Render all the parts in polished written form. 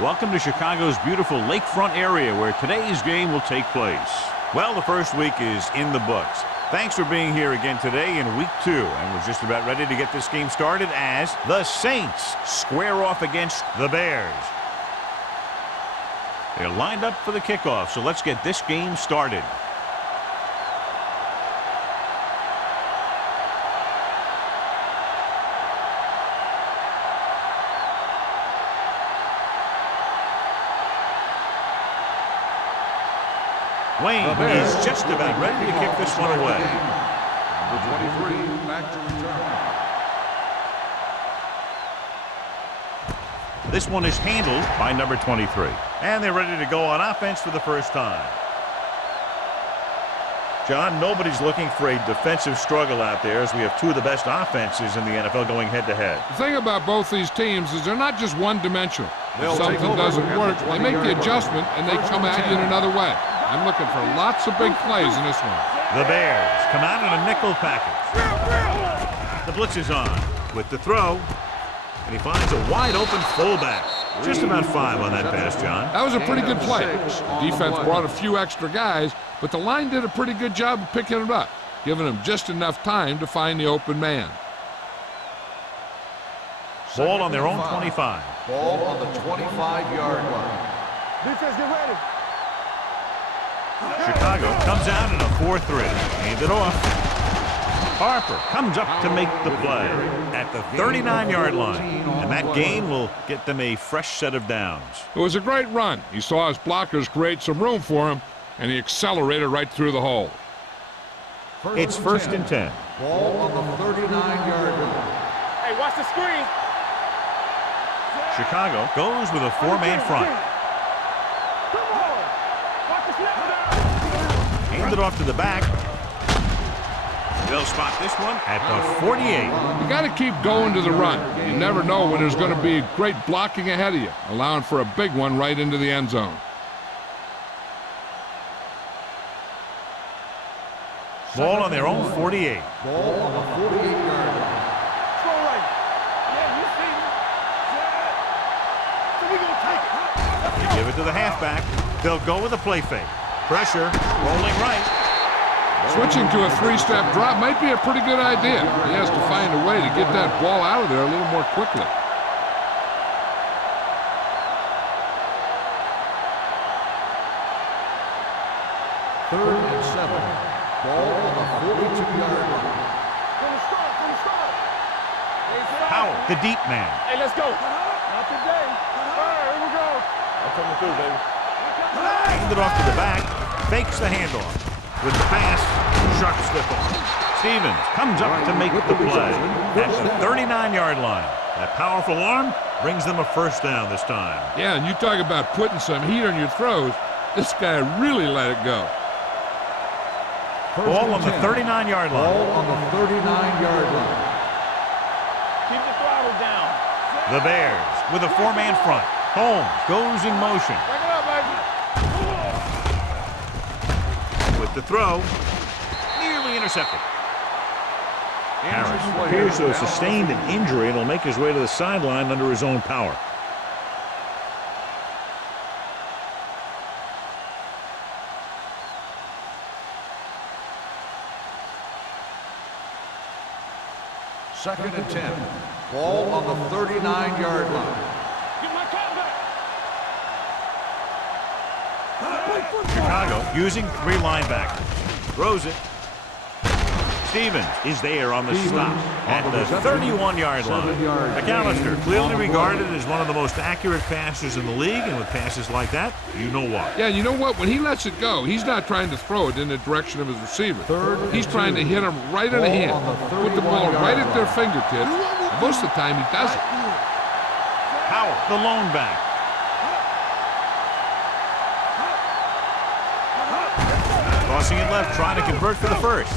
Welcome to Chicago's beautiful lakefront area where today's game will take place. Well, the first week is in the books. Thanks for being here again today in week 2. And we're just about ready to get this game started as the Saints square off against the Bears. They're lined up for the kickoff, so let's get this game started. Wayne is just about ready to kick this one away. Number 23, back to return. This one is handled by number 23. And they're ready to go on offense for the first time. John, nobody's looking for a defensive struggle out there as we have two of the best offenses in the NFL going head-to-head. The thing about both these teams is they're not just one-dimensional. If something doesn't work, they make the adjustment and they come at you in another way. I'm looking for lots of big plays in this one. The Bears come out in a nickel package. The blitz is on with the throw, and he finds a wide-open fullback. Just about 5 on that pass, John. That was a pretty good play. The defense brought a few extra guys, but the line did a pretty good job of picking it up, giving them just enough time to find the open man. Ball on their own 25. Ball on the 25-yard line. Defense, get ready. Chicago comes out in a 4-3. Hand it off. Harper comes up to make the play at the 39-yard line. And that gain will get them a fresh set of downs. It was a great run. He saw his blockers create some room for him, and he accelerated right through the hole. It's 1st and 10. Ball on the 39-yard line. Hey, watch the screen. Chicago goes with a 4-man front. Come on. Watch the snap. Hand it off to the back. They'll spot this one at the 48. You got to keep going to the run. You never know when there's going to be great blocking ahead of you, allowing for a big one right into the end zone. Ball on their own 48. Ball on the 48-yard line. Go right. Yeah, you see me. So we gonna take it. They give it to the halfback. They'll go with a play fake. Pressure, rolling right. Switching to a 3-step drop might be a pretty good idea. He has to find a way to get that ball out of there a little more quickly. Third and 7. Ball on the 42-yard line. From the start. Howell, the deep man. Hey, let's go. Not today. All right, here we go. I'm coming through, baby. Hand it off to the back. Fakes the handoff. With the pass, sharp stiff arm. Stevens comes up to make the play at the 39-yard line. That powerful arm brings them a first down this time. Yeah, and you talk about putting some heat on your throws. This guy really let it go. Ball on the 39-yard line. Ball on the 39-yard line. Keep the throttle down. The Bears with a 4-man front. Holmes goes in motion. Back it up, baby. With the throw, nearly intercepted. Harris appears to have sustained an injury and will make his way to the sideline under his own power. Second and 10. Ball on the 39-yard line. Get my cut back. Chicago using 3 linebackers. Throws it. Stevens is there on the stop at the 31-yard line. McAllister, clearly regarded as one of the most accurate passers in the league, and with passes like that, you know why. Yeah, you know what? When he lets it go, he's not trying to throw it in the direction of his receiver. He's trying to hit him right in the hand, put the ball right at their fingertips. And most of the time, he does it. Howell, the lone back. Crossing it left, trying to convert for the first.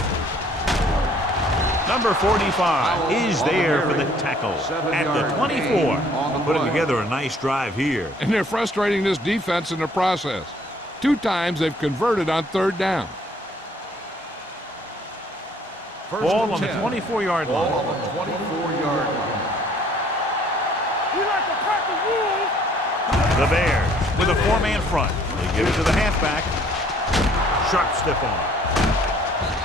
Number 45 is there for the tackle at the 24. Putting together a nice drive here. And they're frustrating this defense in the process. 2 times they've converted on 3rd down. Ball on the 24-yard line. Ball on the 24-yard line. We like to practice rules. The Bears with a 4-man front. They give it to the halfback. Sharp stiff arm.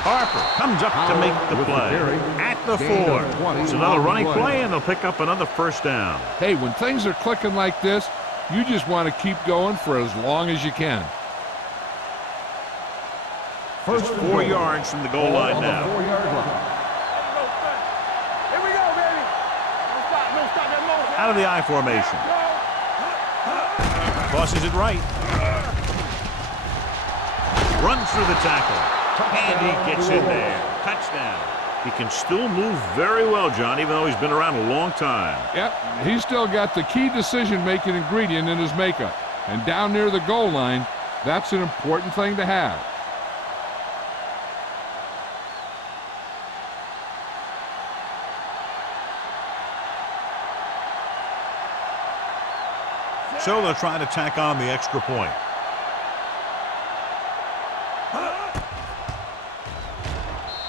Harper comes up to make the play at the 4. It's another running play, and they'll pick up another first down. Hey, when things are clicking like this, you just want to keep going for as long as you can. Just 4 yards from the goal line now. Here we go, baby. Don't stop that motor. Out of the I formation. Crosses it right. Runs through the tackle. And he gets in there. Touchdown. He can still move very well, John, even though he's been around a long time. Yep, he's still got the key decision-making ingredient in his makeup. And down near the goal line, that's an important thing to have. So they'll try to tack on the extra point.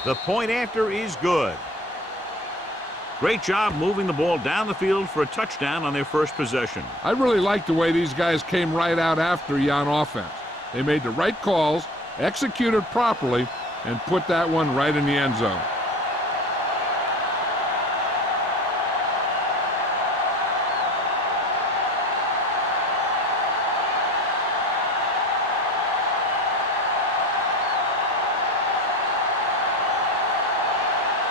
The point after is good. Great job moving the ball down the field for a touchdown on their first possession. I really like the way these guys came right out after you on offense. They made the right calls, executed properly, and put that one right in the end zone.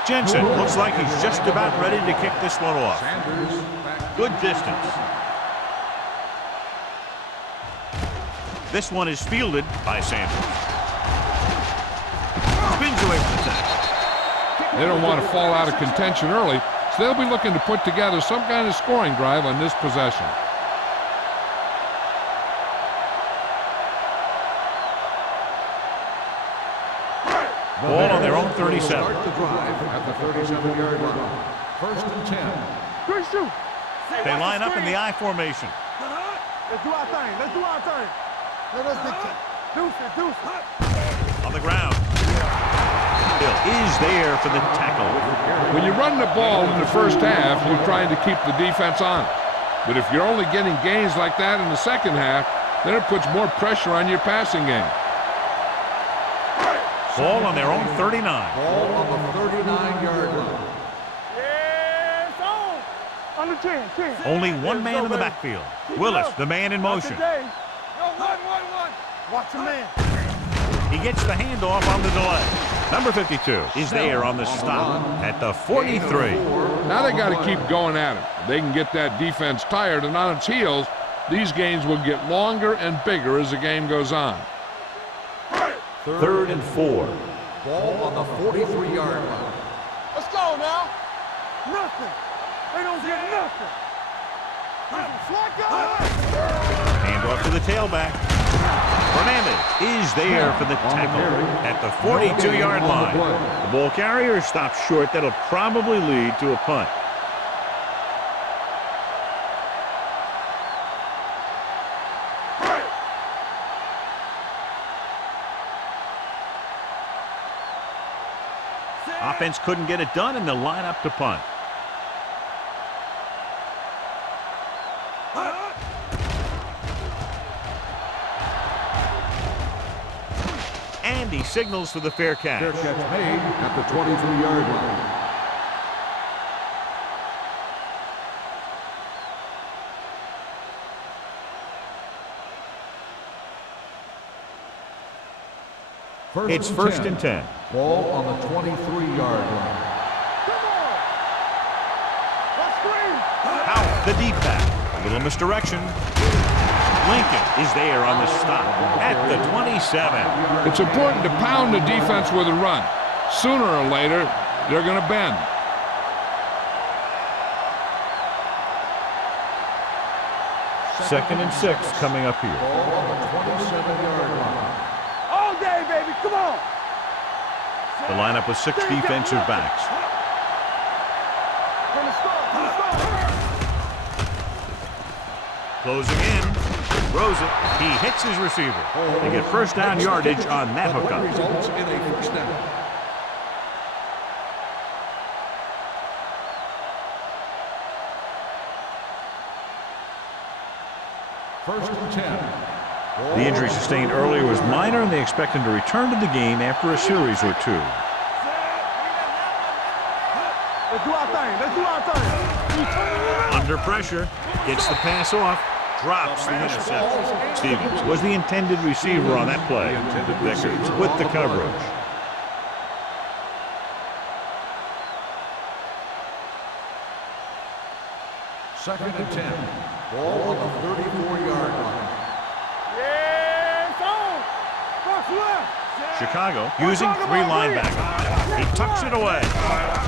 Jensen looks like he's just about ready to kick this one off. Good distance. This one is fielded by Sanders. Spins away from the tackle. They don't want to fall out of contention early, so they'll be looking to put together some kind of scoring drive on this possession. Ball on their own 37. Start the drive at the 37-yard line. First and 10. Good shoot. They line up in the I formation. Let's do our thing. Let's do our thing. Let us dictate. Deuce it. On the ground. Hill is there for the tackle. When you run the ball in the first half, you're trying to keep the defense on it. But if you're only getting gains like that in the second half, then it puts more pressure on your passing game. Ball on their own 39. Ball on the 39-yard line. Yes, on. Under 10. Only one man in the backfield. Willis, the man in motion. Watch the man. He gets the handoff on the delay. Number 52 is there on the stop at the 43. Now they got to keep going at it. If they can get that defense tired and on its heels, these games will get longer and bigger as the game goes on. Third and 4. Ball on the 43-yard line. Let's go now. Nothing. They don't get nothing. Handoff to the tailback. Fernandez is there for the tackle at the 42-yard line. The ball carrier stops short. That'll probably lead to a punt. Offense couldn't get it done, and they'll line up to punt. And he signals for the fair catch. Fair catch made at the 23-yard line. It's first and 10. Ball on the 23-yard line. Out the deep back. A little misdirection. Lincoln is there on the stop at the 27. It's important to pound the defense with a run. Sooner or later, they're going to bend. Second and 6 coming up here. Ball on the 27-yard line. All day, baby. Come on. The lineup with 6 defensive backs. Closing in. Throws it. He hits his receiver. They get first down yardage on that hookup. Results in a first down. First and 10. The injury sustained earlier was minor, and they expect him to return to the game after a series or two. Let's do our thing. Let's do our thing. Under pressure, gets the pass off, drops the interception. Stevens was the intended receiver on that play. Vickers with the coverage. Second and 10. Ball on the 34-yard line. Yes, on. Box left. Chicago using three linebackers. He tucks it away.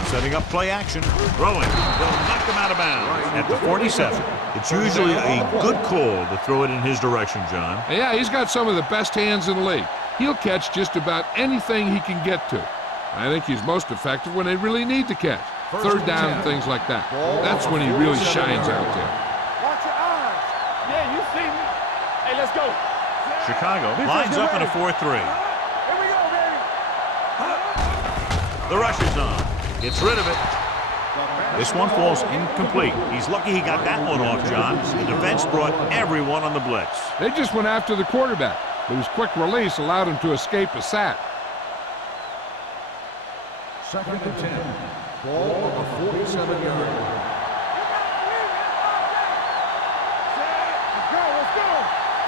Setting up play action. Throwing. They'll knock him out of bounds at the 47. It's usually a good call to throw it in his direction, John. Yeah, he's got some of the best hands in the league. He'll catch just about anything he can get to. I think he's most effective when they really need to catch. Third down and things like that. That's when he really shines out there. Watch your eyes. Yeah, you see me. Hey, let's go. Chicago lines up in a 4-3. Here we go, baby. The rush is on. Gets rid of it. This one falls incomplete. He's lucky he got that one off, John. The defense brought everyone on the blitz. They just went after the quarterback, but his quick release allowed him to escape a sack. Second and 10. Ball on the 47-yard line. Let's go.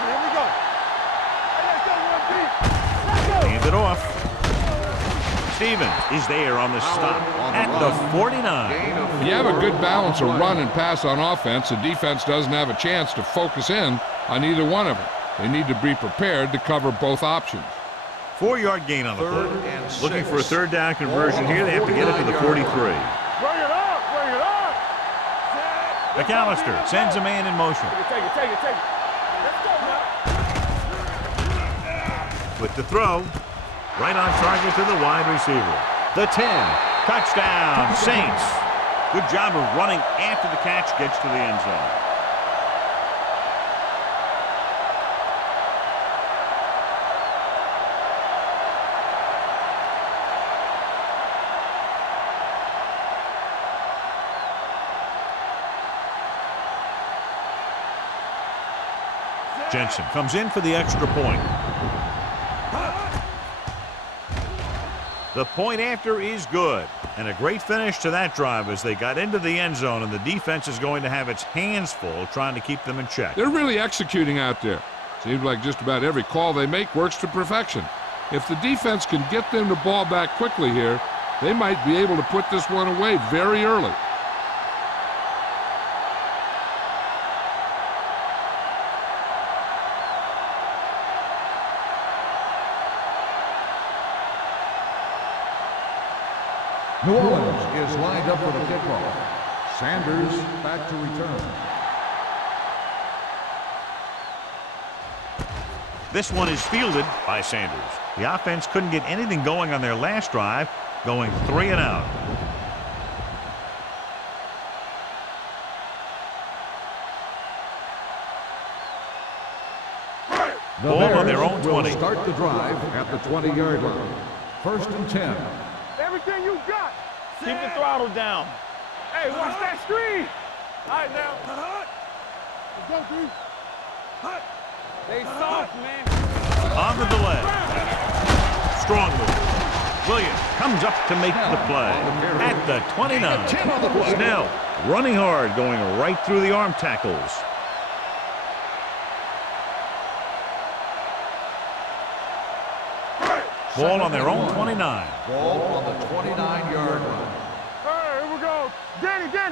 Here we go. Hey, let's go, 1-2. Let's go. Hand it off. Stevens is there on the stop at the 49. If you have a good balance of run and pass on offense, the defense doesn't have a chance to focus in on either one of them. They need to be prepared to cover both options. 4-yard gain on the play. Looking for a third down conversion here. They have to get it to the 43. Bring it up. Bring it up. McAllister sends a man in motion. Take it. Let's go, man. With the throw, right on target to the wide receiver. The 10, touchdown, Saints. Good job of running after the catch gets to the end zone. Jensen comes in for the extra point. The point after is good. And a great finish to that drive as they got into the end zone, and the defense is going to have its hands full trying to keep them in check. They're really executing out there. Seems like just about every call they make works to perfection. If the defense can get them the ball back quickly here, they might be able to put this one away very early. New Orleans is lined up for the kickoff. Sanders back to return. This one is fielded by Sanders. The offense couldn't get anything going on their last drive, going 3 and out. Ball on their own 20. Start the drive at the 20-yard line. First and 10. Everything you got. Keep the throttle down. Hey, watch that screen. All right, now. Let's go, Drew. They soft, man. On the delay. Strong move. Williams comes up to make the play at the 29. Snell running hard, going right through the arm tackles. Ball on their own 29. Ball on the 29-yard line. Hey, here we go. Danny.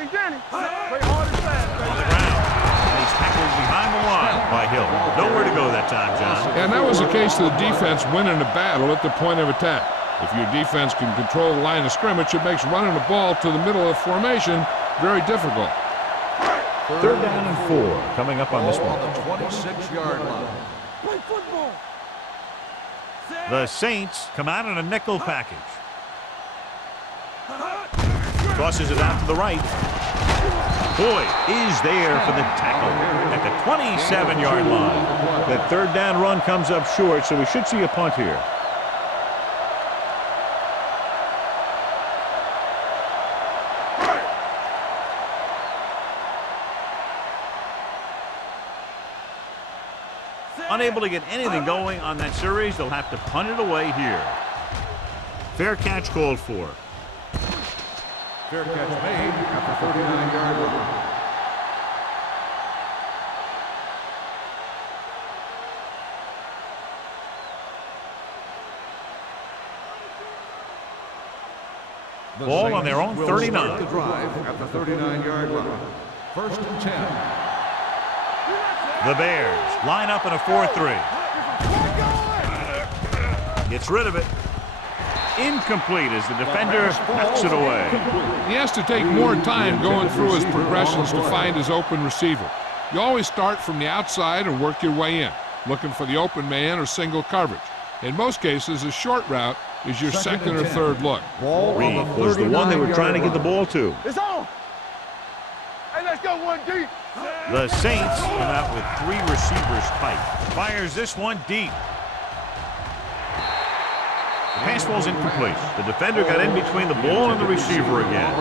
Play hard and fast. On the ground. And he's tackled behind the line by Hill. Nowhere to go that time, John. And that was the case of the defense winning a battle at the point of attack. If your defense can control the line of scrimmage, it makes running the ball to the middle of formation very difficult. Third down and 4 coming up on this one. On the 26-yard line. Play football. The Saints come out in a nickel package. Crosses it out to the right. Boyd is there for the tackle at the 27-yard line. That third down run comes up short, so we should see a punt here. Unable to get anything going on that series, they'll have to punt it away here. Fair catch called for. Fair catch made at the 39-yard line. Ball on their own 39. The drive at the 39-yard line. First and 10. The Bears line up in a 4-3. Gets rid of it. Incomplete as the defender knocks it away. He has to take more time going through his progressions to find his open receiver. You always start from the outside and work your way in, looking for the open man or single coverage. In most cases, a short route is your second or third look. Reed was the one they were trying to get the ball to. It's on. Hey, let's go one deep. The Saints come out with 3 receivers tight. Fires this one deep. The pass ball's incomplete. The defender got in between the ball and the receiver again.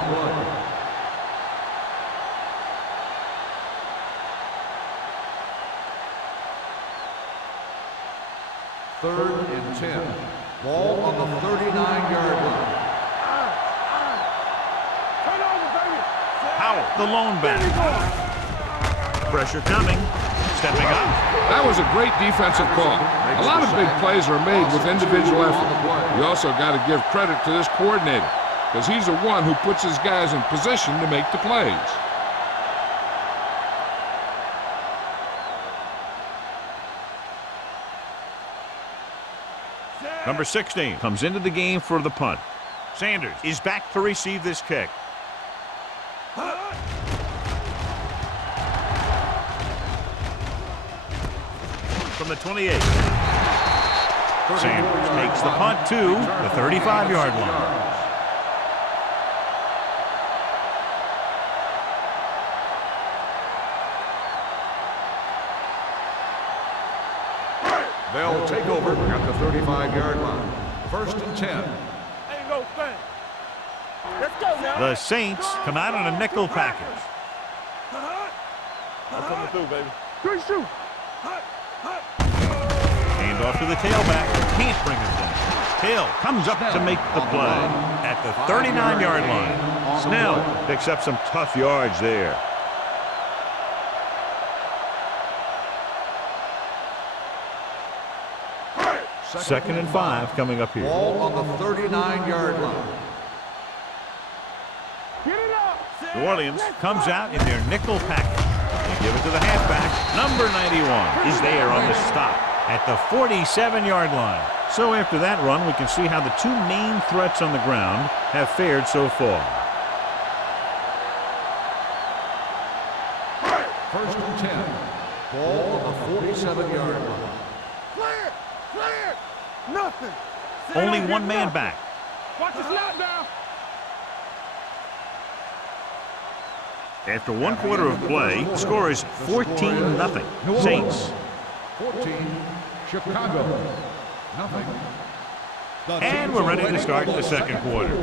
Third and 10. Ball on the 39-yard line. Turn over, baby. Howell, the lone back. Pressure coming. Stepping up. That was a great defensive call. A lot of big plays are made with individual effort. You also got to give credit to this coordinator, because he's the one who puts his guys in position to make the plays. Number 16 comes into the game for the punt. Sanders is back to receive this kick. From the 28. Sanders takes the punt to the 35-yard line. They'll take over at the 35-yard line. First and 10. Ain't no thing. Let's go now. The Saints come out on a nickel package. I'm coming through, baby. Good shoot. Hand off to the tailback. Can't bring it down. Tail comes up to make the play at the 39-yard line. Snell picks up some tough yards there. Second and 5 coming up here. Ball on the 39-yard line. Get it up. New Orleans comes out in their nickel package. They give it to the halfback. Number 91 is there on the stop at the 47-yard line. So after that run, we can see how the 2 main threats on the ground have fared so far. First and 10. Ball on the 47-yard line. Clear. Clear. Nothing. Only one man back. Watch the snap now. After 1 quarter of play, the score is 14-0. Saints. 14, Chicago. Nothing. And we're ready to start the second quarter.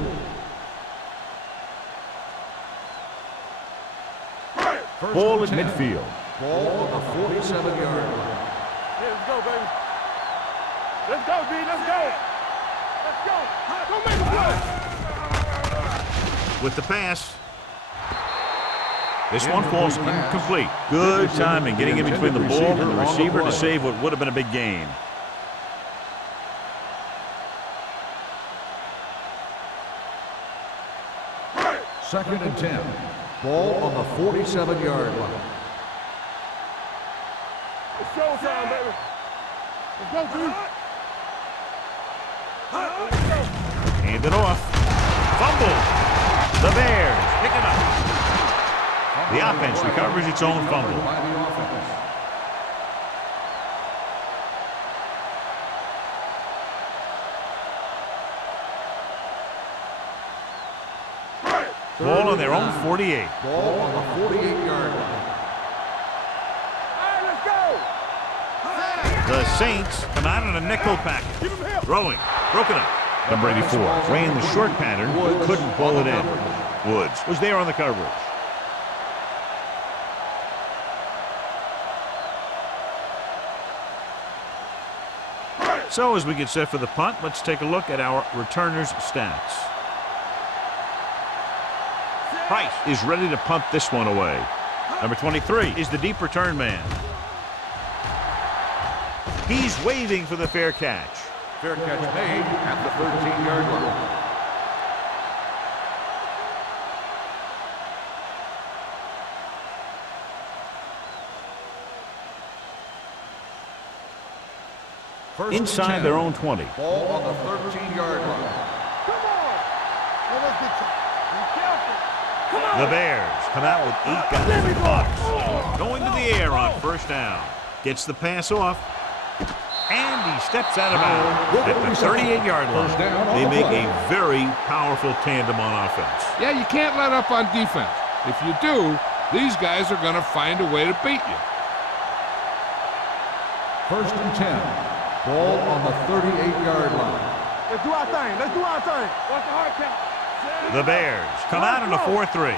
Ball at midfield. Ball on the 47-yard line. Yeah, let's go, baby. Let's go, B. Let's go. Let's go. Don't make a play. With the pass. This one falls incomplete. Good timing getting in between the ball and the receiver to save what would have been a big gain. Second and 10. Ball on the 47-yard line. It's showtime, baby. Let's go, B. Hand it off. Fumble. The Bears pick it up. The offense recovers its own fumble. By the offense. Ball on their own 48. Ball on the 48-yard line. Hey, let's go. The Saints come out in a nickel package. Throwing. Broken up. Number 84 ran the short pattern, but couldn't pull it in. Woods was there on the coverage. So as we get set for the punt, let's take a look at our returners' stats. Price is ready to punt this one away. Number 23 is the deep return man. He's waving for the fair catch. Fair catch made at the 13-yard line. Inside their own 20. Ball on the 13-yard line. Come on. Let's get you. Be careful. Come on. The Bears come out with 8 guys in the box. Going to the air on first down. Gets the pass off. And he steps out of bounds at the 38-yard line. They make a very powerful tandem on offense. Yeah, you can't let up on defense. If you do, these guys are going to find a way to beat you. 1st and 10. Ball on the 38-yard line. Let's do our thing. Let's do our thing. Watch the hard count. The Bears come out in a 4-3.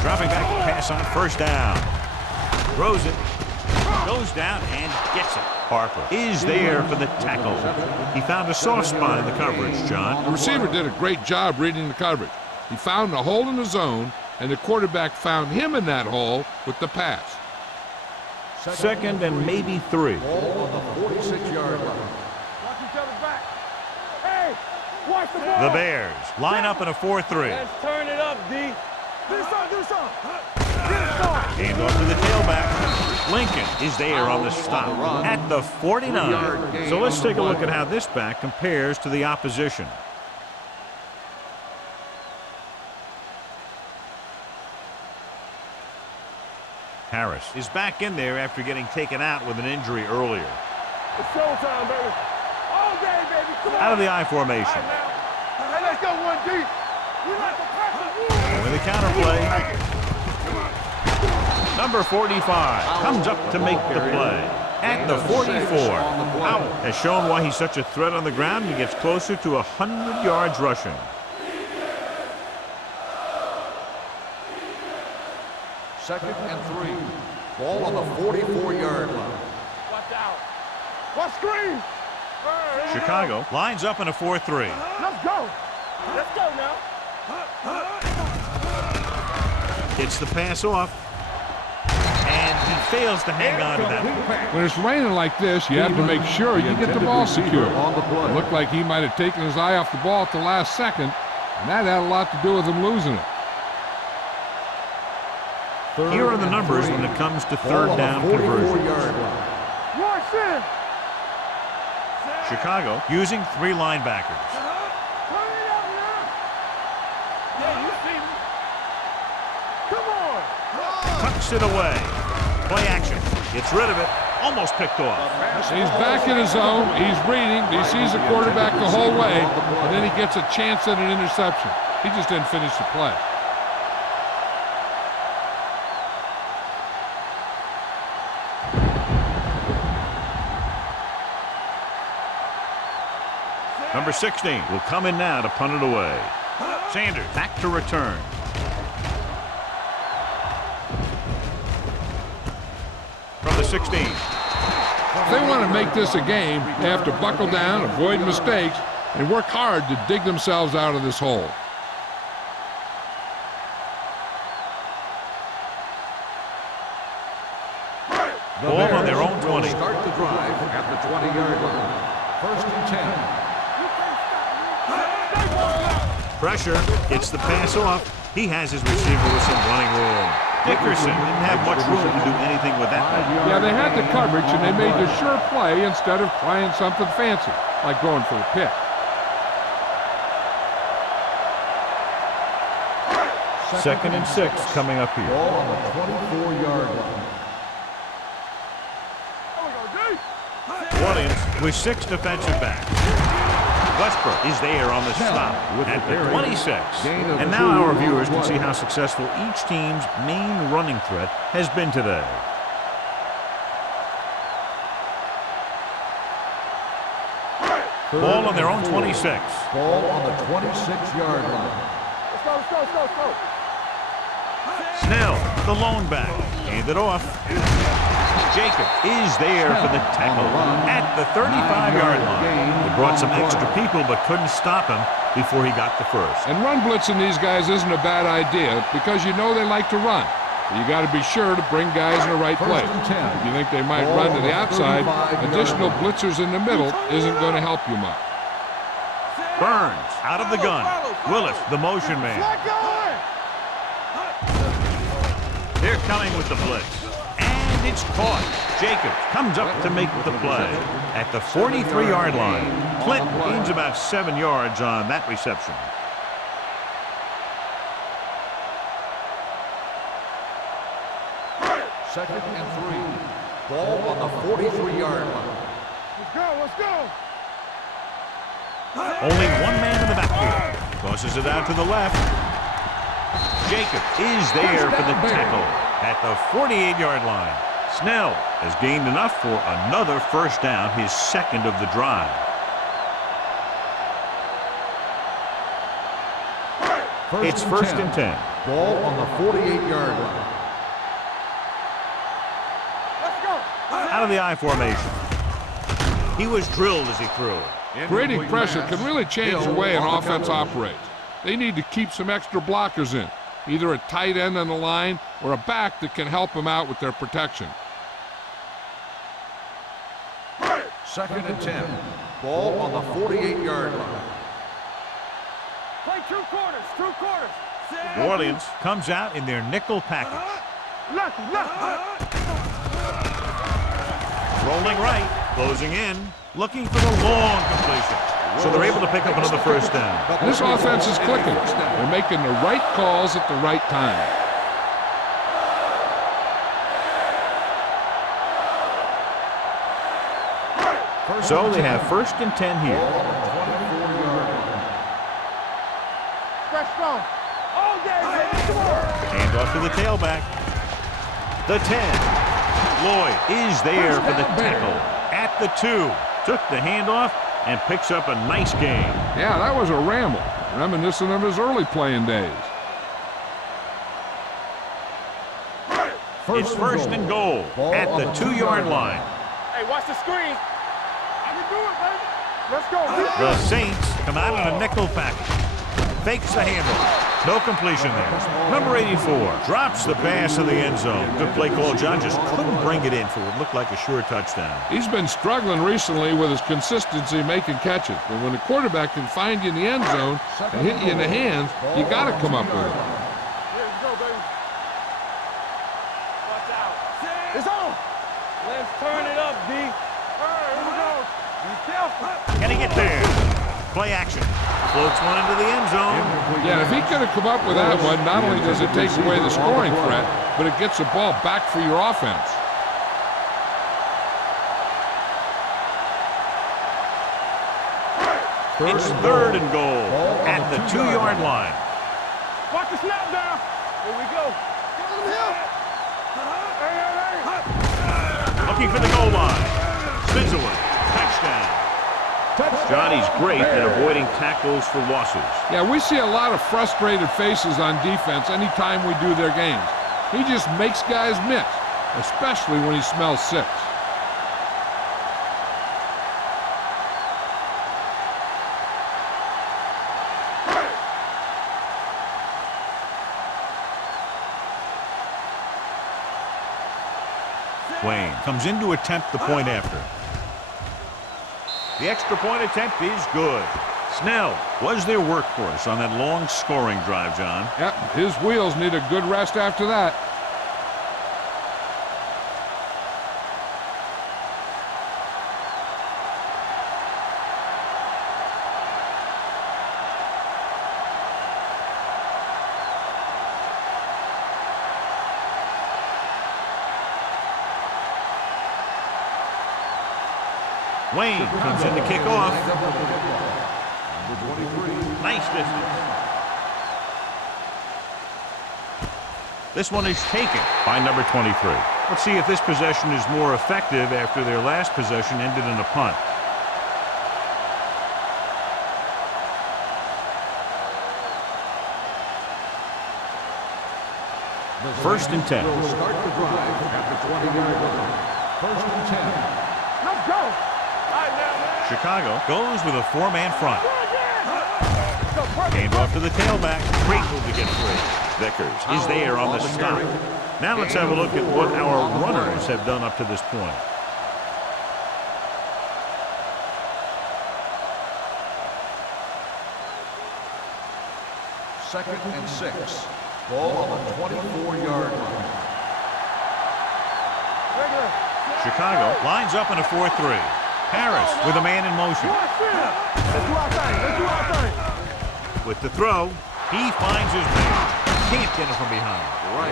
Dropping back to pass on first down. Throws it. Goes down and gets it. Harper is there for the tackle. He found a soft spot in the coverage, John. The receiver did a great job reading the coverage. He found a hole in the zone, and the quarterback found him in that hole with the pass. 2nd and maybe 3. Ball on the 46-yard line. Watch each other back. Hey, watch the ball. The Bears line up in a 4-3. Let's turn it up, D. Do something, do something. Get it started. Hand off to the tailback. Lincoln is there on the stop at the 49. So let's take a look at how this back compares to the opposition. Harris is back in there after getting taken out with an injury earlier. It's showtime, baby. All day, baby. Come on. Out of the I formation. All right, now. Hey, let's go one deep. We like the pressure. With a counterplay. Number 45 comes up to make the play at the 44. Powell has shown why he's such a threat on the ground. He gets closer to 100 yards rushing. Second and 3. Ball on the 44-yard line. Watch out. Watch screen. Chicago lines up in a 4-3. Let's go. Let's go now. Gets the pass off. And he fails to hang on to that. When it's raining like this, you have to make sure you get the ball secure. It looked like he might have taken his eye off the ball at the last second, and that had a lot to do with him losing it. Here are the numbers when it comes to third down conversions. Watch in. Chicago using 3 linebackers. Turn it up now. Yeah, you see me. Come on. Tucks it away. Play action. Gets rid of it. Almost picked off. He's back in his zone. He's reading. He sees the quarterback the whole way, and then he gets a chance at an interception. He just didn't finish the play. Number 16 will come in now to punt it away. Sanders back to return. From the 16. If they want to make this a game, they have to buckle down, avoid mistakes, and work hard to dig themselves out of this hole. Ball on their own 20. Start the drive at the 20-yard line. 1st and 10. Pressure, gets the pass off. He has his receiver with some running room. Dickerson didn't have much room to do anything with that one. Yeah, they had the coverage, and they made the sure play instead of trying something fancy, like going for a pick. Second and 6 coming up here. Ball on the 24-yard line. Williams with 6 defensive backs. Westbrook is there on the stop at the 26. And now our viewers can see how successful each team's main running threat has been today. Ball on their own 26. Ball on the 26-yard line. Let's go, let's go, let's go, let's go. Snell, the lone back. Hand it off. Jacob is there for the tackle at the 35-yard line. They brought some extra people but couldn't stop him before he got the first. And run blitzing these guys isn't a bad idea because you know they like to run. You got to be sure to bring guys in the right place. If you think they might run to the outside, additional blitzers in the middle isn't going to help you much. Burns out of the gun. Willis, the motion man. They're coming with the blitz. And it's caught. Jacobs comes up to make the play at the 43-yard line. Clint gains about 7 yards on that reception. Second and 3. Ball on the 43-yard line. Let's go. Only one man in the backfield. Tosses it out to the left. Jacob is there for the tackle at the 48-yard line. Snell has gained enough for another first down, his second of the drive. It's first and 10. Ball on the 48-yard line. Out of the I formation. He was drilled as he threw. Creating pressure can really change the way an offense operates. They need to keep some extra blockers in, either a tight end on the line or a back that can help them out with their protection. Second and 10. Ball on the 48-yard line. Play two quarters. New Orleans comes out in their nickel package. Left. Rolling right, closing in, looking for the long completion. So they're able to pick up another first down. This offense is clicking. They're making the right calls at the right time. So they have first and 10 here. Stretch strong. All day, baby. Come on. Hand off to the tailback. The 10. Lloyd is there for the tackle at the 2. Took the handoff and picks up a nice gain. Yeah, that was a ramble, reminiscent of his early playing days. It's first and goal at the 2-yard line. Hey, watch the screen. I can do it, baby. Let's go. The Saints come out in a nickel package. Fakes the handoff. No completion there. Number 84 drops the pass in the end zone. Good play call. John just couldn't bring it in for what looked like a sure touchdown. He's been struggling recently with his consistency making catches. But when the quarterback can find you in the end zone and hit you in the hands, you got to come up with it. Here we go, baby. Watch out. It's on. Let's turn it up, D. Here we go. Be careful. Can he get there? Play action. Floats one into the end zone. Yeah, if he could have come up with that one, not only does it take away the scoring threat, but it gets the ball back for your offense. It's third and goal at the 2-yard line. Watch the snap down. Here we go. Looking for the goal line. Spins away. Touchdown. Johnny's great at avoiding tackles for losses. Yeah, we see a lot of frustrated faces on defense anytime we do their games. He just makes guys miss, especially when he smells six. Wayne comes in to attempt the point after. The extra point attempt is good. Snell was their workhorse on that long scoring drive, John. Yep, his wheels need a good rest after that. Wayne comes in to kick off. Nice distance. This one is taken by number 23. Let's see if this possession is more effective after their last possession ended in a punt. First and 10. Start the drive at the 20-yard line. First and 10. Let's go. All right, now. Chicago goes with a four-man front. Go, Hand off to the tailback. Great move to get free. Vickers is there on the stop. Now let's have a look at what our runners have done up to this point. Second and 6. Ball on the 24-yard line. Chicago lines up in a 4-3. Harris with a man in motion. Let's do our thing. Let's do our thing. With the throw, he finds his man. Can't get him from behind.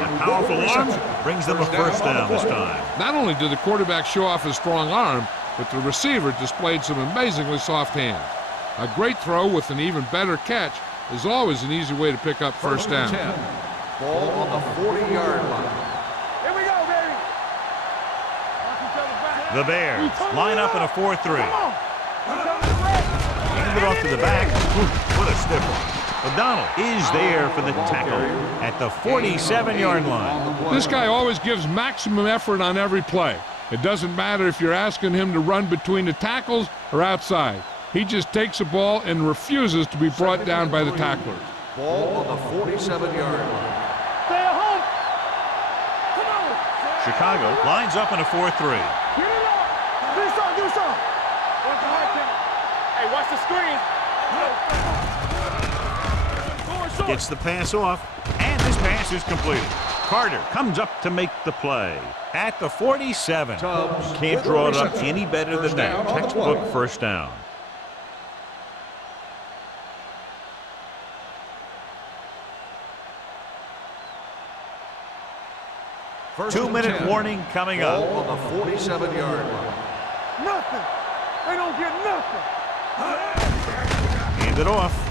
That powerful arm brings them a first down this time. Not only did the quarterback show off his strong arm, but the receiver displayed some amazingly soft hands. A great throw with an even better catch is always an easy way to pick up first down. 10. Ball on the 40-yard line. Here we go, baby. The Bears line up in a 4-3. Come on. Hand it off to the back. Ooh, what a stiff one. O'Donnell is there for the tackle at the 47-yard line. This guy always gives maximum effort on every play. It doesn't matter if you're asking him to run between the tackles or outside. He just takes the ball and refuses to be brought down by the tacklers. Ball on the 47-yard line. Stay at home. Come on. Chicago lines up in a 4-3. Get it up. Do something. Do something. Hey, watch the screen. Gets the pass off, and this pass is completed. Carter comes up to make the play at the 47. Can't draw it up any better than that. Textbook first down. Two-minute warning coming up. Ball on the 47-yard line. Nothing. They don't get nothing. Hand it off.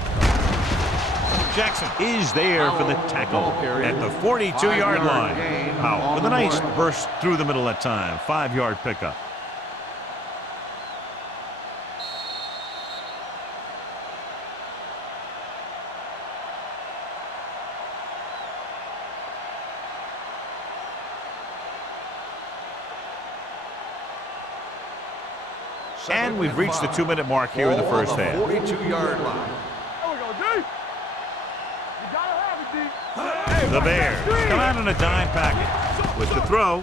Jackson is there for the tackle at the 42-yard line. Powell with a nice burst through the middle that time. 5-yard pickup. And we've reached the 2-minute mark here in the first half. 42-yard line. There we go, D. You gotta have it, D. Hey, The Bears come out in a dime package with the throw.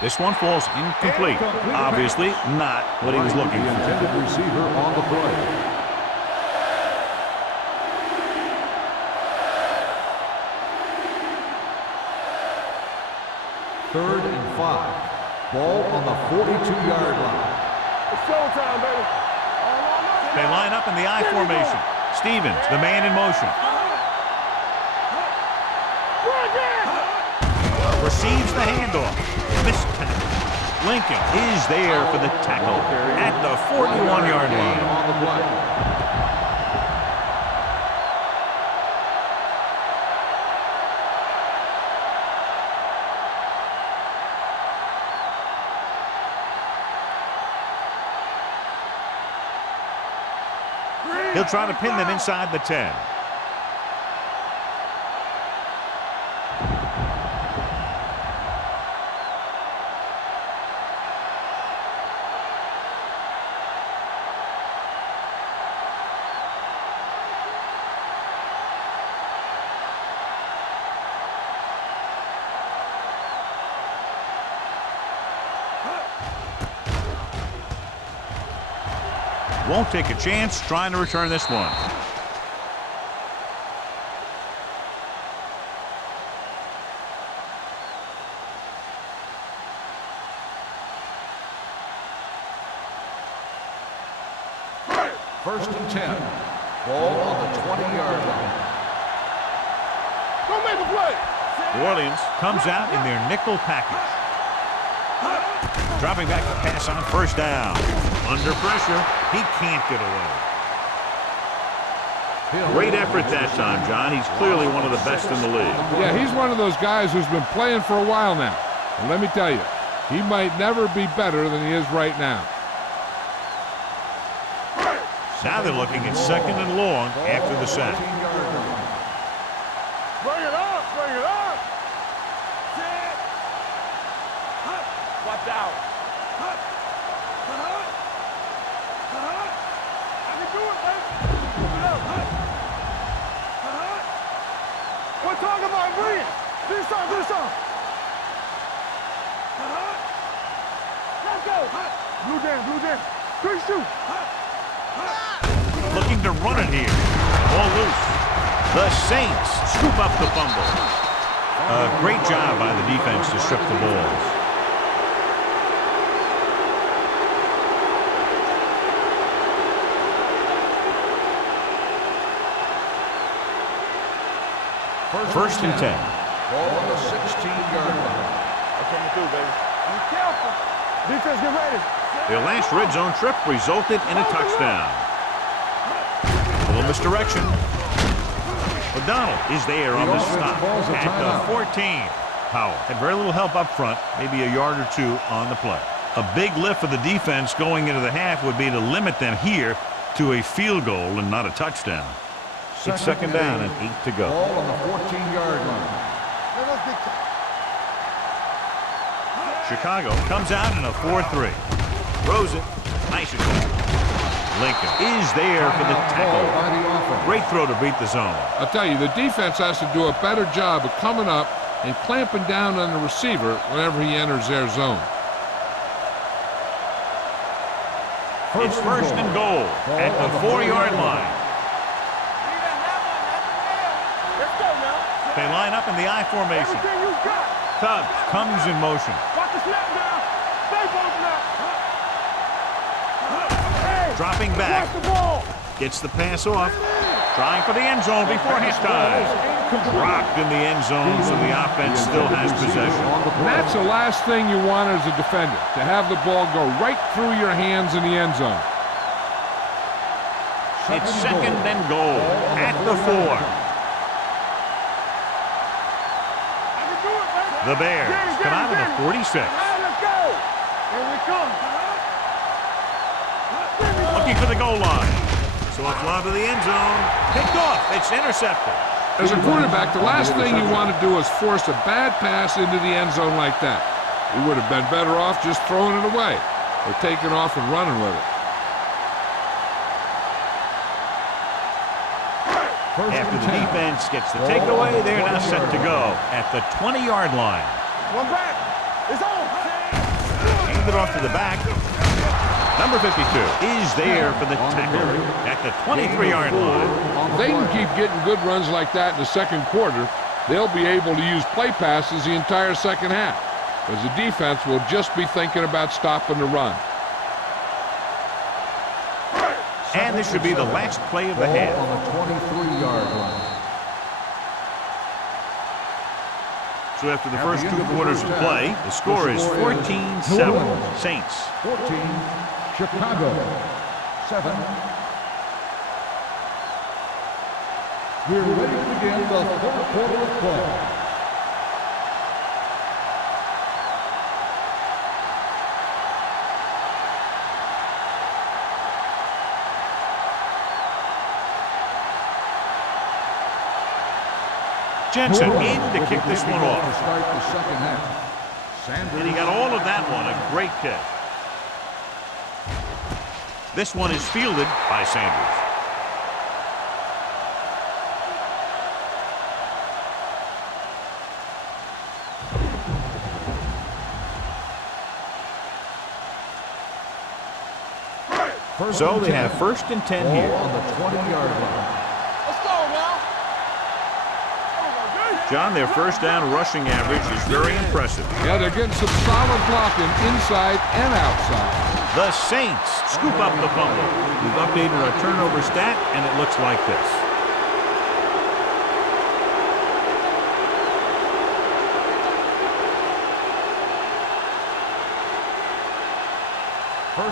This one falls incomplete. Obviously not what he was looking The for. intended receiver on the play. Third and 5. Ball on the 42-yard line. It's showtime, baby. They line up in the I formation. Stevens, the man in motion. Receives the handoff. Missed tackle. Lincoln is there for the tackle at the 41-yard line. On the play. He'll try to pin them inside the 10. Won't take a chance trying to return this one. First and 10. Ball on the 20-yard line. Don't make a play. New Orleans comes out in their nickel package. Dropping back to pass on first down. Under pressure, he can't get away. Great effort that time, John. He's clearly one of the best in the league. Yeah, he's one of those guys who's been playing for a while now. And let me tell you, he might never be better than he is right now. Now they're looking at second and long after the sack. Bring it up. Bring it up. Watch out. I'm talking about, bring it. Do some. Let's go. Blue jam. Quick shoot. Looking to run it here. Ball loose. The Saints scoop up the fumble. A great job by the defense to strip the ball. First and 10. Ball on the 16-yard line. I'm coming through, baby. Be careful. Defense, get ready. Their last red zone trip resulted in a touchdown. A little misdirection. O'Donnell is there on the stop at the 14. Howell had very little help up front, maybe a yard or two on the play. A big lift for the defense going into the half would be to limit them here to a field goal and not a touchdown. It's second down and 8 to go. Ball on the 14-yard line. Chicago comes out in a 4-3. Throws it. Nice and quick. Lincoln is there for the tackle. Great throw to beat the zone. I'll tell you, the defense has to do a better job of coming up and clamping down on the receiver whenever he enters their zone. It's first and goal at the 4-yard line. They line up in the I formation. Everything you got. Tubbs comes in motion. Watch the snap down. Stay focused now. Hey, Dropping back. watch the ball. Gets the pass off. Trying for the end zone before his time. Dropped in the end zone, so the offense still has possession. And that's the last thing you want as a defender, to have the ball go right through your hands in the end zone. It's second and goal at the 4. The Bears come out in the 46. Let's go. Here we come. Looking for the goal line. So it's lob to the end zone. Picked off. It's intercepted. As a quarterback, the last thing you want to do is force a bad pass into the end zone like that. You would have been better off just throwing it away or taking off and running with it. After the defense gets the takeaway, they're now set to go at the 20-yard line. One back. It's on. Hand it off to the back. Number 52 is there for the tackle at the 23-yard line. If they can keep getting good runs like that in the second quarter, they'll be able to use play passes the entire second half, because the defense will just be thinking about stopping the run. And this should be the last play of the half. On the 23-yard line. So after the first 2 quarters of play, the score is 14-7. Saints. 14, Chicago. 7. We're ready to begin the third quarter of play. Jensen in to kick this one off. Start the second half. Sanders. And he got all of that one. A great kick. This one is fielded by Sanders. So they have first and 10 here. On the 20-yard line. Let's go now. John, their first down rushing average is very impressive. Yeah, they're getting some solid blocking inside and outside. The Saints scoop up the fumble. We've updated our turnover stat, and it looks like this.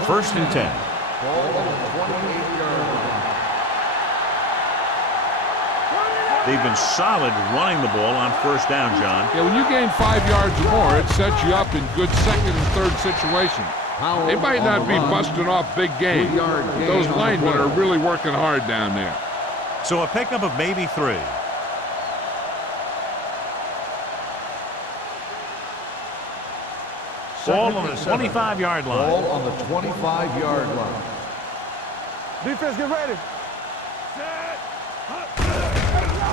First and 10. Ball on the 28-yard line. They've been solid running the ball on first down, John. Yeah, when you gain 5 yards or more, it sets you up in good second and third situations. They might not be busting off big game, but those linemen are really working hard down there. So a pickup of maybe 3. Ball on the 25-yard line. Ball on the 25-yard line. Defense, get ready.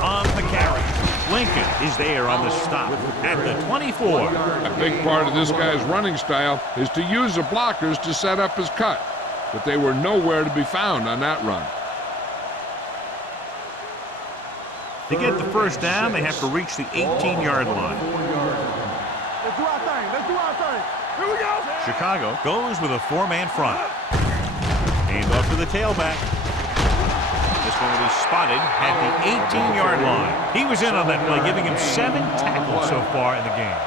On the carry. Lincoln is there on the stop at the 24. A big part of this guy's running style is to use the blockers to set up his cut, but they were nowhere to be found on that run. To get the first down, they have to reach the 18-yard line. Let's do our thing. Let's do our thing. Here we go. Chicago goes with a four-man front. Hand off to the tailback. This one will be spotted at the 18-yard line. He was in on that play, giving him 7 tackles so far in the game.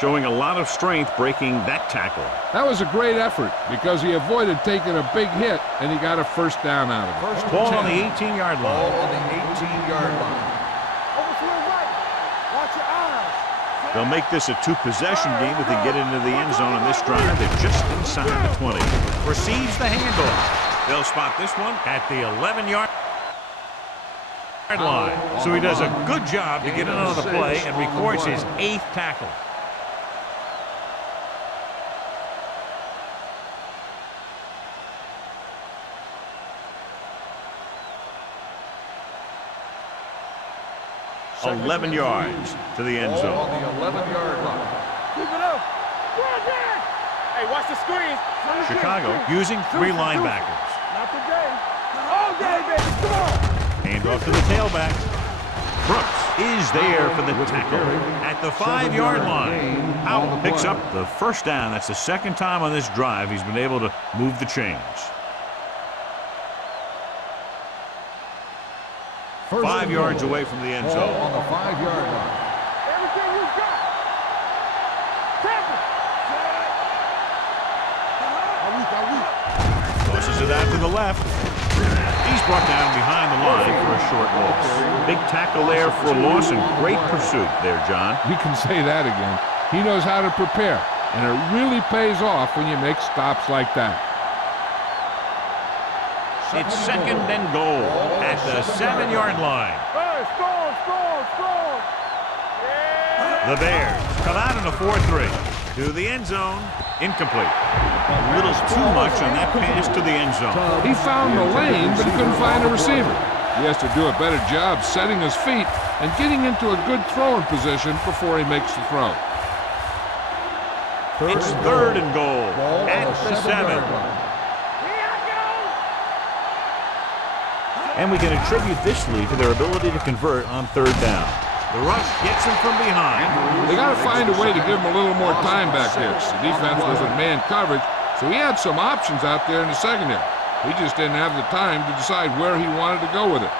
Showing a lot of strength breaking that tackle. That was a great effort because he avoided taking a big hit and he got a first down out of it. Ball on the 18-yard line. Ball on the 18-yard line. Overswing right. Watch your eyes. They'll make this a two-possession game if they get into the end zone on this drive. They're just inside the 20. Receives the handoff. They'll spot this one at the 11-yard line. So he does a good job to get in on the play and records his 8th tackle. Second 11 yards to the end Ball zone. on the 11-yard line. Keep it up. Hey, watch the screen. Chicago using 3 linebackers. Not today. All day, baby. Come on. Hand off to the tailback. Brooks is there for the tackle at the 5-yard line. Powell picks up the first down. That's the second time on this drive he's been able to move the chains. 5 yards away from the end Ball zone. on the 5-yard line. Everything you got. Tap it. Tosses it out to the left. He's brought down behind the line for a short loss. Big tackle there for a loss and great pursuit there, John. You can say that again. He knows how to prepare, and it really pays off when you make stops like that. It's second and goal at the 7-yard line. Hey, strong. Yeah. The Bears come out in a 4-3 to the end zone. Incomplete. A little too much on that pass to the end zone. He found the lane, but he couldn't find a receiver. He has to do a better job setting his feet and getting into a good throwing position before he makes the throw. It's third and goal Ball at on the 7. Here 7. I go. And we can attribute this lead to their ability to convert on third down. The rush gets him from behind. They got to find a way to give him a little more time back there. The defense was in man coverage, so he had some options out there in the secondary. He just didn't have the time to decide where he wanted to go with it.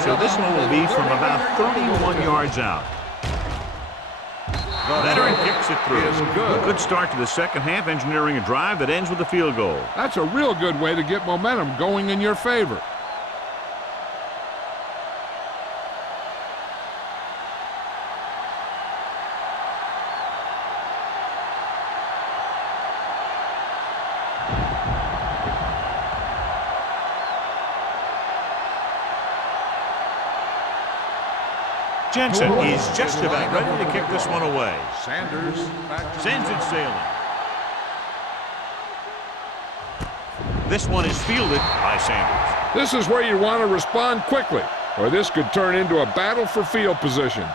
So this one will be from about 31 yards out. Veteran kicks it through. Good start to the second half, engineering a drive that ends with a field goal. That's a real good way to get momentum going in your favor. Jensen is just about ready to kick this one away. Sanders back to Sends it sailing. This one is fielded by Sanders. This is where you want to respond quickly, or this could turn into a battle for field position.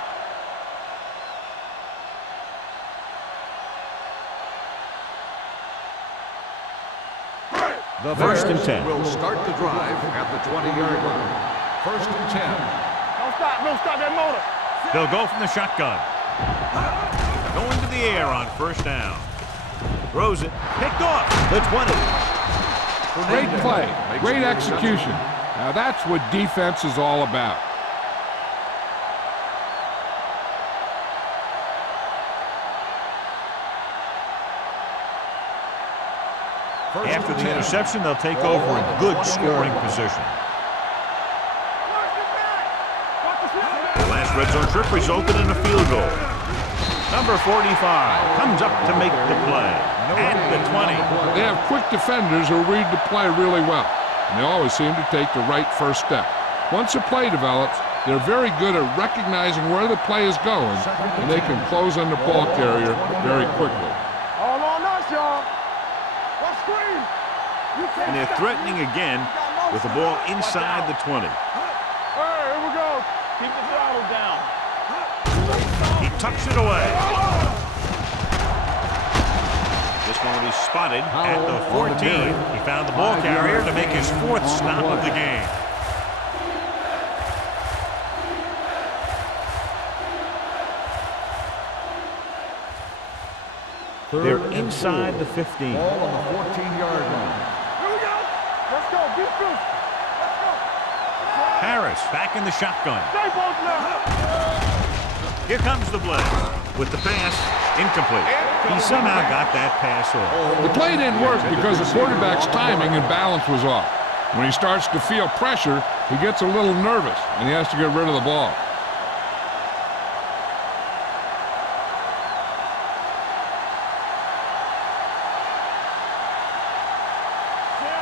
the First and Bears 10. will start the drive at the 20-yard line. First and 10. Don't stop that motor. They'll go from the shotgun. Going to the air on first down. Throws it. Picked off. The 20. Great play, great execution. Now that's what defense is all about. After the interception, they'll take over in good scoring position. The last red zone trip resulted in a field goal. Number 45 comes up to make the play at the 20. They have quick defenders who read the play really well, and they always seem to take the right first step. Once a play develops, they're very good at recognizing where the play is going, and they can close on the ball carrier very quickly. All on us, y'all. And they're threatening again with the ball inside the 20. All right, here we go. Keep the throttle down. He tucks it away. This one will be spotted at the 14. He found the ball carrier to make his 4th stop of the game. They're inside the 15. Ball on the 14-yard line. Here we go. Let's go. Be true. Let's go. Harris back in the shotgun. Stay both left. Here comes the blitz. With the pass, incomplete. He somehow got that pass off. The play didn't work because the quarterback's timing and balance was off. When he starts to feel pressure, he gets a little nervous, and he has to get rid of the ball.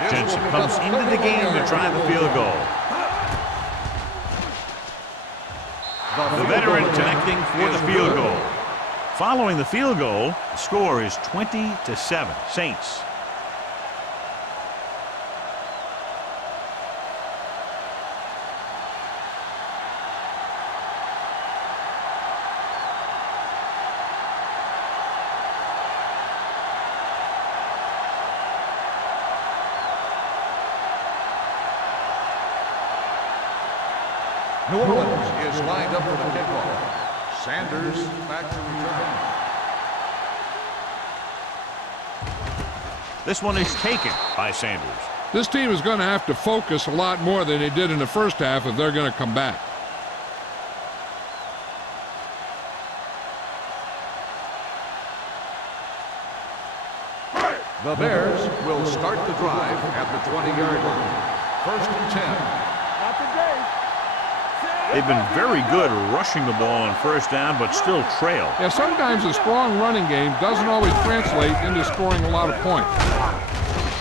Jensen comes into the game to try the field goal. The veteran connecting for the field goal. Following the field goal, the score is 20-7, Saints. New Orleans is lined up for the kickoff. Sanders back to return. This one is taken by Sanders. This team is going to have to focus a lot more than they did in the first half if they're going to come back. The Bears will start the drive at the 20-yard line. 1st and 10. Not today. They've been very good rushing the ball on 1st down, but still trail. Yeah, sometimes a strong running game doesn't always translate into scoring a lot of points.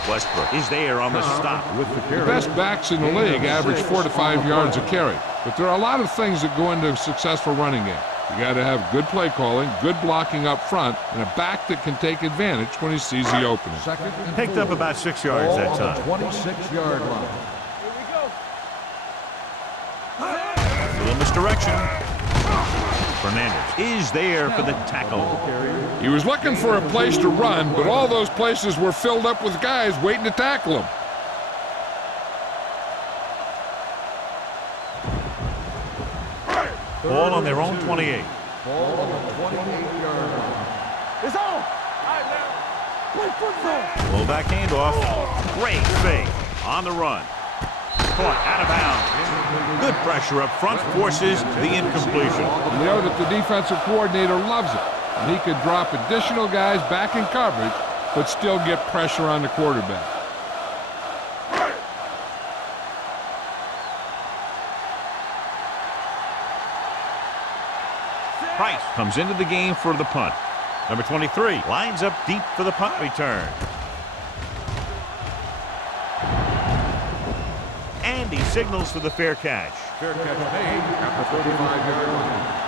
Westbrook is there on the stop. The best backs in the league average 4 to 5 yards a carry. But there are a lot of things that go into a successful running game. You got to have good play calling, good blocking up front, and a back that can take advantage when he sees the opening. Picked up about 6 yards that time. 26-yard line. Here we go. A little misdirection. Fernandez is there for the tackle. He was looking for a place to run, but all those places were filled up with guys waiting to tackle him. Ball on their own 28. Ball on the 28-yard line. It's on. All right, now. Play football. Fullback handoff. Great fake on the run. Caught out of bounds. Good pressure up front forces the incompletion. You know that the defensive coordinator loves it. And he could drop additional guys back in coverage, but still get pressure on the quarterback. Price comes into the game for the punt. Number 23 lines up deep for the punt return. And he signals for the fair catch. Fair catch made at the 35-yard line.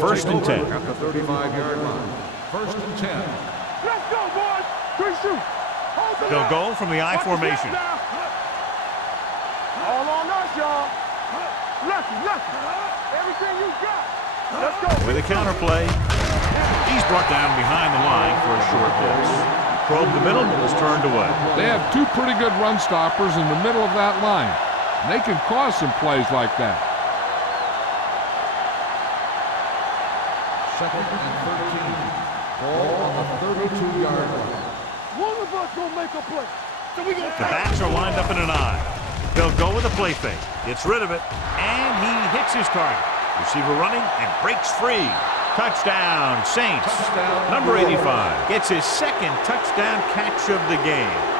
First and 10. At the 35-yard line. 1st and 10. Let's go, boys. Quick shoot. Hold the They'll left. go from the I Watch the formation. left now. All on us, y'all. Lefty, lefty. Everything you got. Let's go. With a counter play, he's brought down behind the line for a short pass. Probed the middle, but was turned away. They have two pretty good run stoppers in the middle of that line. And they can cause some plays like that. 2nd and 13. Ball on the 32-yard line. One of us gonna make a play. So we gonna The backs are lined up in an I. They'll go with a play fake. Gets rid of it, and he hits his target. Receiver running and breaks free. Touchdown, Saints. Touchdown, Number New Orleans. 85 gets his 2nd touchdown catch of the game.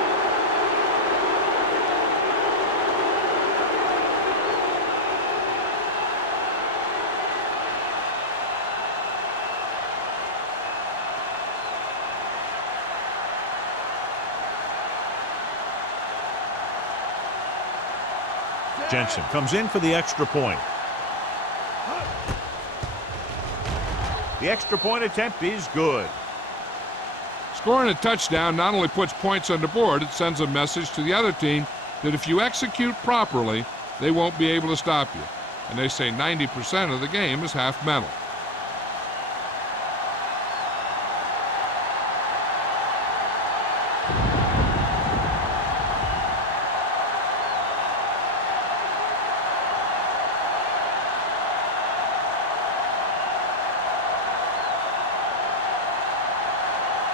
Jensen comes in for the extra point. The extra point attempt is good. Scoring a touchdown not only puts points on the board, it sends a message to the other team that if you execute properly, they won't be able to stop you. And they say 90% of the game is half mental.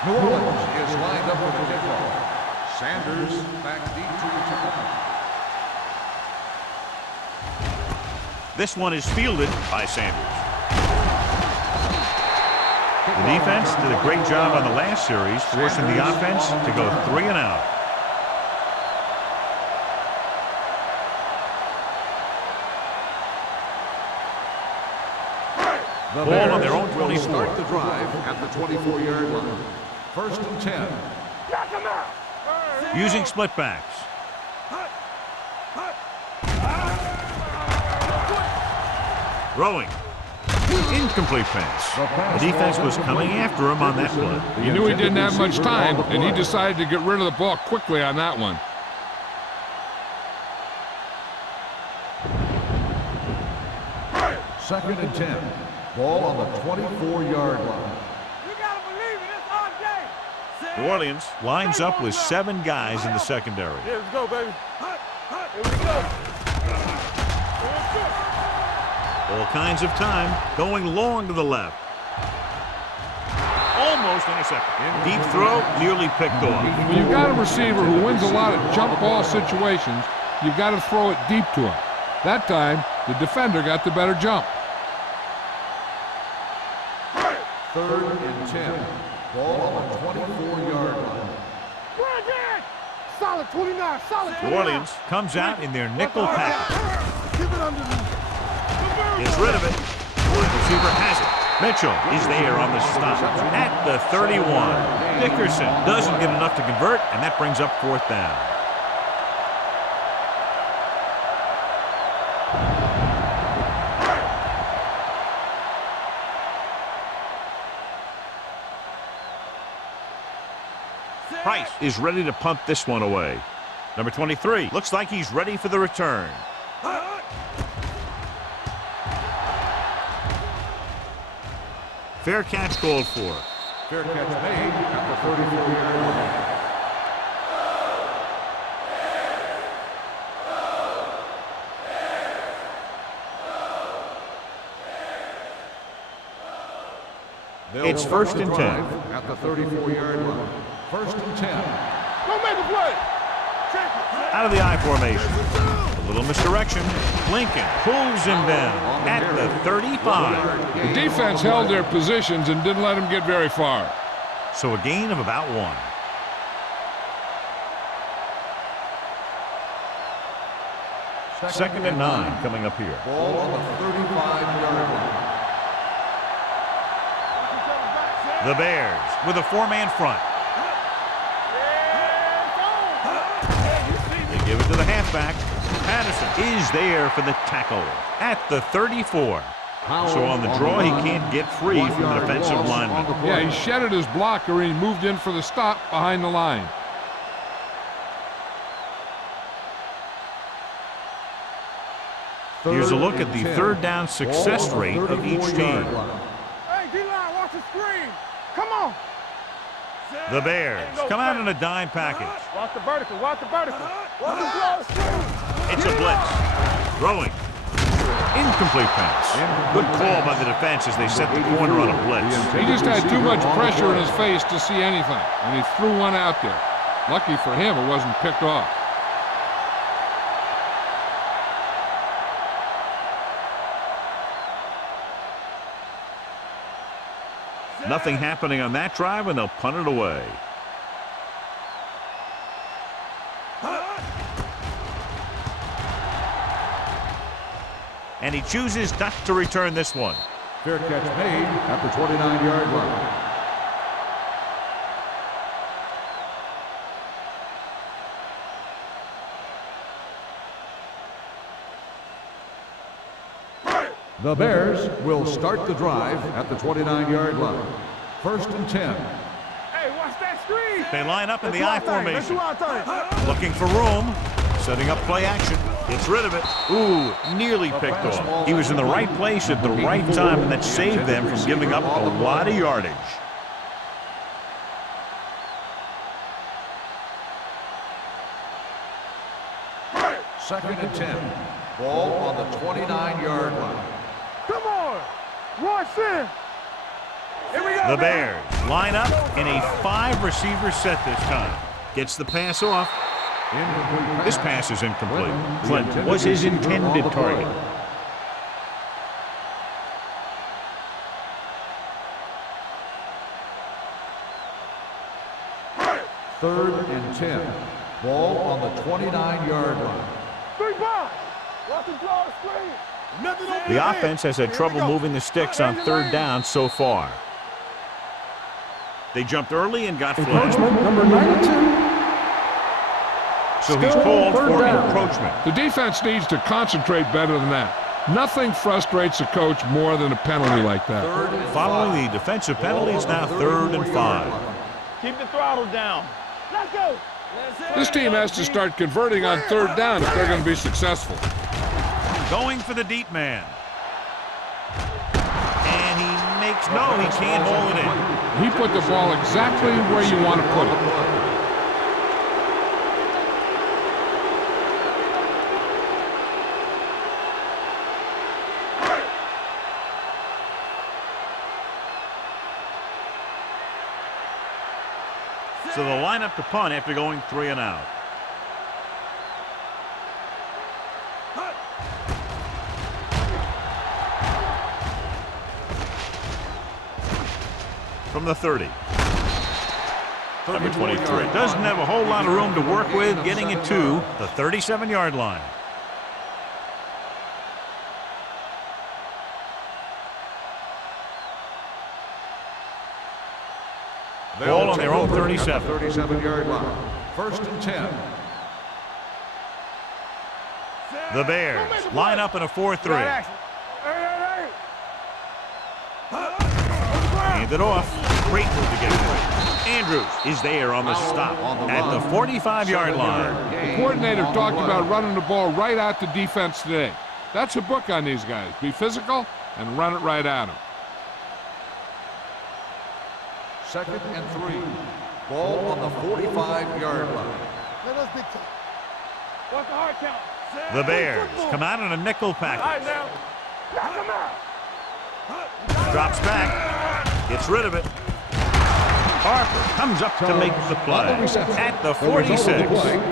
New Orleans is lined up for the kickoff. Sanders back deep to return. This one is fielded by Sanders. The defense did a great job on the last series, forcing the offense to go 3 and out. The Ball on their Bears own will 24. start the drive at the 24-yard line. 1st and 10. Using split backs. Throwing. Incomplete pass. The defense was coming after him on that play. He knew he didn't have much time, and he decided to get rid of the ball quickly on that one. Second and 10. Ball on the 24-yard line. You gotta believe it. It's our day. New Orleans lines up with 7 guys in the secondary. Yeah, let's go, baby. Here we go. All kinds of time, going long to the left. Almost intercepted. Deep throw, nearly picked off. When you've got a receiver who wins a lot of jump ball situations, you've got to throw it deep to him. That time, the defender got the better jump. 3rd and 10. Ball on the 24-yard line. Solid 29, solid 29. New Orleans comes out in their nickel package. Keep it underneath. Gets rid of it. Wide receiver has it. Mitchell is there on the stop at the 31. Dickerson doesn't get enough to convert, and that brings up 4th down. Price is ready to punt this one away. Number 23 looks like he's ready for the return. Fair catch called for. Fair catch made at the 34-yard line. It's 1st and 10. At the 34-yard line. 1st and 10. Don't make a play. Out of the I formation. A little misdirection. Lincoln pulls him down at the 35. The defense held their positions and didn't let him get very far. So a gain of about 1. Second and 9 coming up here. Ball on the 35-yard line. The Bears with a 4-man front. They give it to the halfback. Patterson is there for the tackle at the 34. So on the draw, he can't get free from the defensive lineman. Yeah, he shedded his blocker and he moved in for the stop behind the line. Here's a look at the 3rd down success rate of each team. Hey, D-line, watch the screen. Come on. The Bears come out in a dime package. Watch the vertical, watch the vertical. Watch the close. It's a blitz. Throwing. Incomplete pass. Good call by the defense as they set the corner on a blitz. He just had too much pressure in his face to see anything, and he threw one out there. Lucky for him, it wasn't picked off. Nothing happening on that drive, and they'll punt it away. And he chooses not to return this one. Fair catch made at the 29-yard line. The Bears will start the drive at the 29-yard line. 1st and 10. Hey, watch that screen. They line up in the I formation. Looking for room. Setting up play action. Gets rid of it. Ooh, nearly picked off. He was in the right place at the right time, and that saved them from giving up a lot of yardage. Second and 10. Ball on the 29-yard line. Come on. Watch this. Here we go. The Bears line up in a 5-receiver set this time. Gets the pass off. This pass is incomplete. Clint was his intended target. Third and 10. Ball on the 29-yard line. 3 balls. Watch him draw a screen. The offense has had trouble moving the sticks on 3rd down so far. They jumped early and got flagged. Number 92. So he's called for encroachment. The defense needs to concentrate better than that. Nothing frustrates a coach more than a penalty like that. Following the defensive penalty, it's now 3rd and 5. Keep the throttle down. Let's go. This team has to start converting on 3rd down if they're going to be successful. Going for the deep man. And he makes, no, he can't hold it in. He put the ball exactly where you want to put it. So they'll line up to punt after going 3 and out. From the 30. Number 23 doesn't have a whole lot of room to work with, getting it to the 37-yard line. Ball on their own 37. 37-yard line. 1st and 10. The Bears line up in a 4-3. Hand it off. Great move to get it right. Andrews is there on the stop at the 45-yard line. The coordinator talked about running the ball right at the defense today. That's a book on these guys. Be physical and run it right at them. 2nd and 3. Ball on the 45-yard line. Watch the hard count. The Bears come out in a nickel All right, package. now. Knock him out. Drops back. Gets rid of it. Harper comes up to make the play at the 46.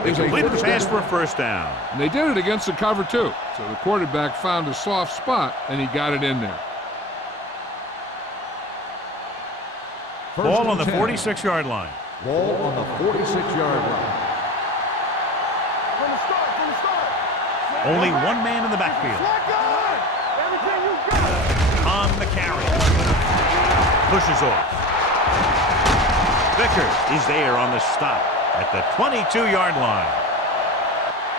They completed the pass for a 1st down. And they did it against the cover, too. So the quarterback found a soft spot, and he got it in there. Ball on the 46-yard line. Ball on the 46-yard line. From the start. Only one man in the backfield. Everything you got. On the carry. Pushes off. Vickers is there on the stop at the 22-yard line.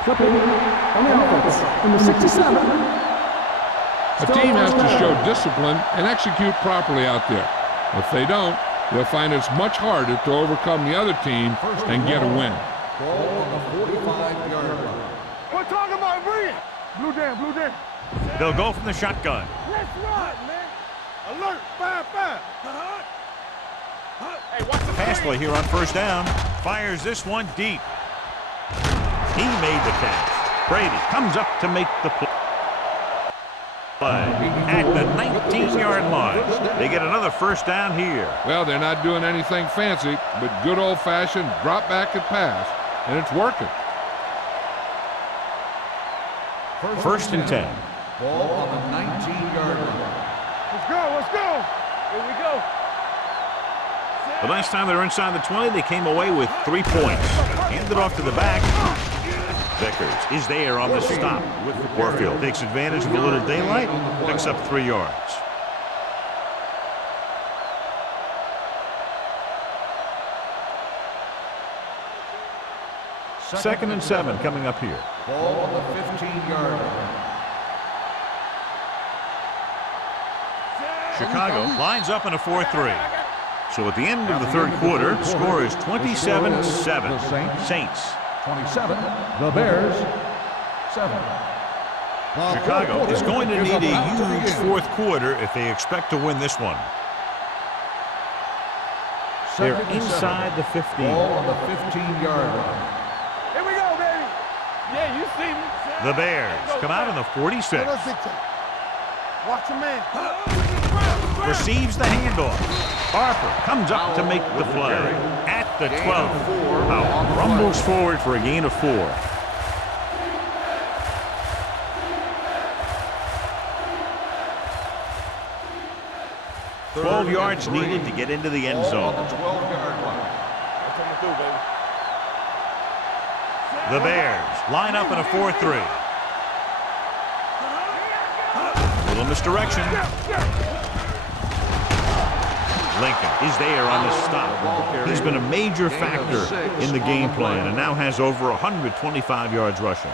Clipping on the offense. Number 67. A team has to show discipline and execute properly out there. If they don't, they'll find it's much harder to overcome the other team and get a win. Ball on the 45-yard line. We're talking about bringing. Blue down. They'll go from the shotgun. Let's run, man. Alert. 5-5. Hey, watch the Pass play here on 1st down. Fires this one deep. He made the catch. Brady comes up to make the play. At the 19-yard line. They get another 1st down here. Well, they're not doing anything fancy, but good old-fashioned drop back and pass, and it's working. 1st and 10. Ball on the 19-yard line. Let's go. Here we go. The last time they were inside the 20, they came away with 3 points. Handed off to the back. Vickers is there on the stop. Warfield takes advantage of a little daylight, picks up 3 yards. Second and 7 coming up here. Ball on the 15-yard line. Chicago lines up in a 4-3. So at the end of the third quarter, the score is 27-7. Saints. 27. The Bears, 7. Chicago is going to need a huge fourth quarter if they expect to win this one. They're inside the 15. Ball on the 15-yard line. Here we go, baby. Yeah, you see me. The Bears come out in the 46. Watch your man. Receives the handoff. Harper comes up to make the play at the 12. Powell rumbles forward for a gain of 4. Twelve yards needed to get into the end zone. The Bears line up in a 4-3. Little misdirection. Lincoln is there on the stop. He's been a major factor in the game plan and now has over 125 yards rushing.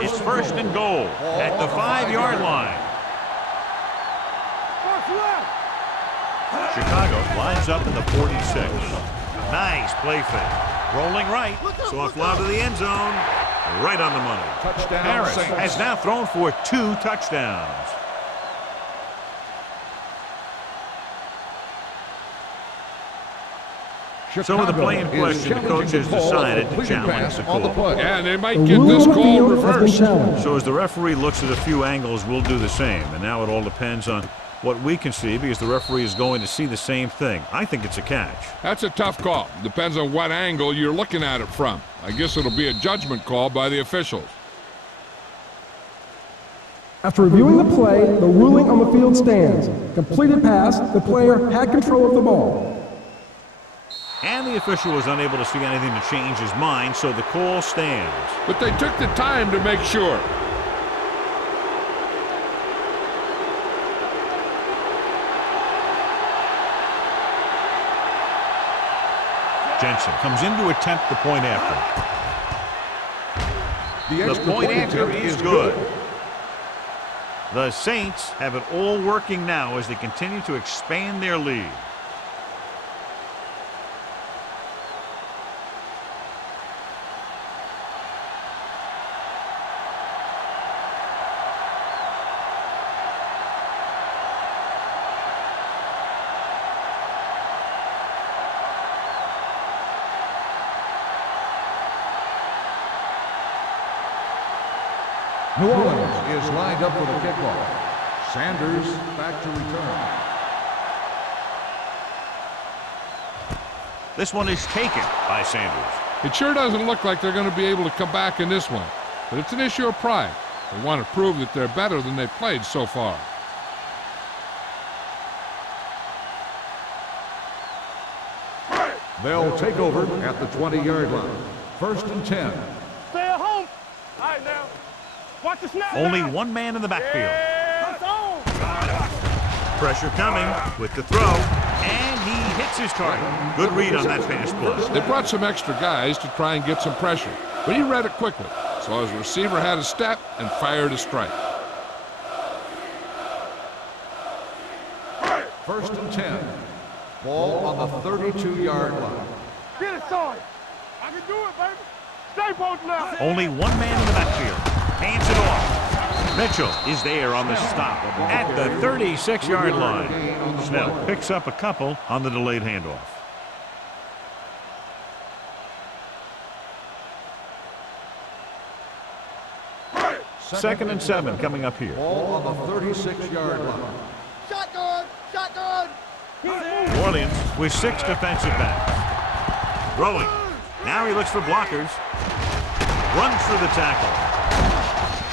It's first and goal at the 5-yard line. Chicago lines up in the 46. Nice play fake. Rolling right. Soft lob to the end zone. Right on the money. Touchdown. Harris Saints. has now thrown for 2 touchdowns. So with the play in question, the coach has decided to challenge the call. Yeah, they might get this call reversed. So as the referee looks at a few angles, we'll do the same. And now it all depends on what we can see because the referee is going to see the same thing. I think it's a catch. That's a tough call. Depends on what angle you're looking at it from. I guess it'll be a judgment call by the officials. After reviewing the play, the ruling on the field stands. Completed pass, the player had control of the ball. And the official was unable to see anything to change his mind, so the call stands. But they took the time to make sure. Jensen comes in to attempt the point after. The point after is good. The Saints have it all working now as they continue to expand their lead. New Orleans is lined up for the kickoff. Sanders back to return. This one is taken by Sanders. It sure doesn't look like they're going to be able to come back in this one. But it's an issue of pride. They want to prove that they're better than they've played so far. They'll take over at the 20-yard line. First and 10. Stay at home. All right, now. Watch the snap. Only now. one man in the backfield. Yeah, it's on. Pressure coming with the throw, and he hits his target. Good read on that pass play. They brought some extra guys to try and get some pressure, but he read it quickly. So his receiver had a step and fired a strike. First and 10. Ball on the 32-yard line. Get it started. I can do it, baby. Stay both now. Only one man in the backfield. Hands it off. Mitchell is there on the stop at the 36-yard line. Snell picks up a couple on the delayed handoff. Second and 7 coming up here. Ball on the 36-yard line. Shotgun. Shotgun. New Orleans with 6 defensive backs. Throwing. Now he looks for blockers. Runs through the tackle.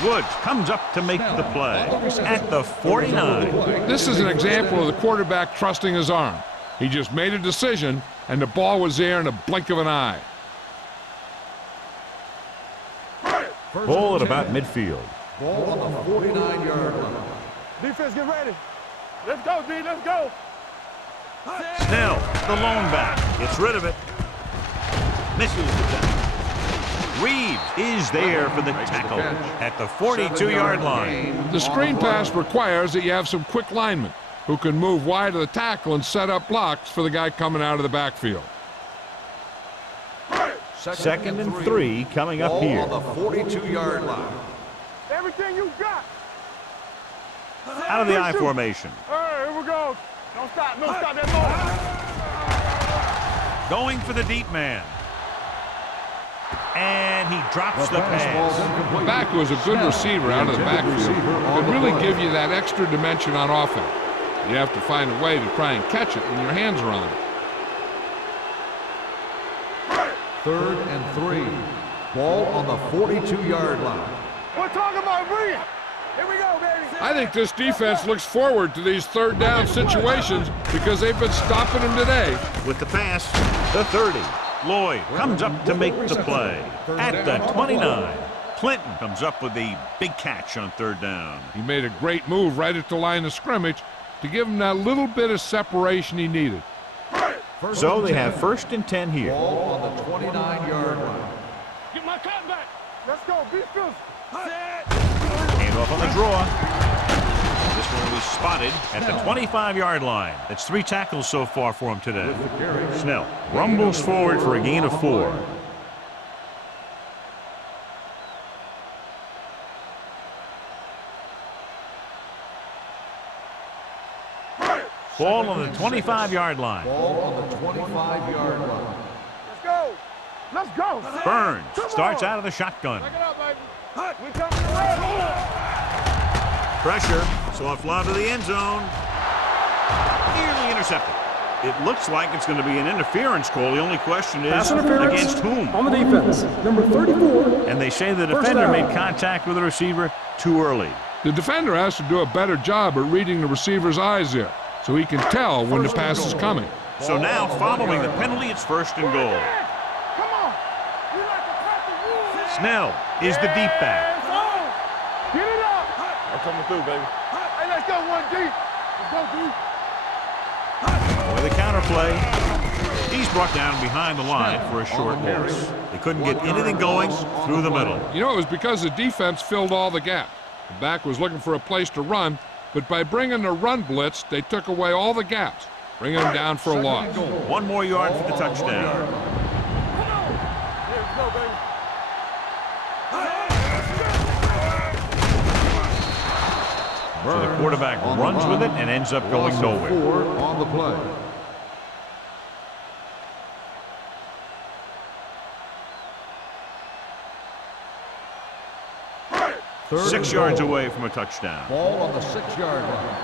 Woods comes up to make the play at the 49. This is an example of the quarterback trusting his arm. He just made a decision, and the ball was there in a blink of an eye. Ball at about midfield. Ball on the 49-yard line. Defense, get ready. Let's go, D. Let's go. Snell, the lone back, gets rid of it. Misses the tackle. Reed is there for the tackle at the 42-yard line. The screen pass requires that you have some quick linemen who can move wide of the tackle and set up blocks for the guy coming out of the backfield. Second and 3 coming up here. On the 42-yard line. Everything you got. Out of the I formation. All right, here we go. Don't stop that motion. Going for the deep man. And he drops the pass. The back was a good receiver out of the backfield. Could really give you that extra dimension on offense. You have to find a way to try and catch it when your hands are on it. 3rd and 3. Ball on the 42-yard line. We're talking about brilliant. Here we go, baby. I think this defense looks forward to these third down situations because they've been stopping them today. With the pass, the 30. Lloyd comes up to make the play at the 29. Clinton comes up with a big catch on 3rd down. He made a great move right at the line of scrimmage to give him that little bit of separation he needed. So they have 1st and 10 here. Ball on the 29-yard line. Get my cut back. Let's go. Be physical. Hand off on the draw. This one will be spotted at the 25-yard line. That's 3 tackles so far for him today. Snell rumbles forward for a gain of 4. Ball on the 25-yard line. Ball on the 25-yard line. Let's go. Let's go. Burns starts out of the shotgun. Back it up, baby. We coming to red. Pressure, so a fly to the end zone. Nearly intercepted. It looks like it's going to be an interference call. The only question is Pass interference against whom? on the defense. Number 34. And they say the First defender down. made contact with the receiver too early. The defender has to do a better job at reading the receiver's eyes there so he can tell when the pass is coming. So now, following the penalty, it's 1st and goal. Come on. We like to cut the rules. Snell is the deep back. Get it up. I'm coming through, baby. Hey, let's go 1 deep. Let's go deep. With a counter play, he's brought down behind the line for a short loss. They couldn't get anything going through the middle. You know, it was because the defense filled all the gaps. The back was looking for a place to run, but by bringing the run blitz, they took away all the gaps, bringing them down for a loss. 1 more yard for the touchdown. Here we go, baby. So the quarterback runs with it and ends up going nowhere. 4 on the play. Third 6 and yards goal. away from a touchdown. Ball on the 6-yard line.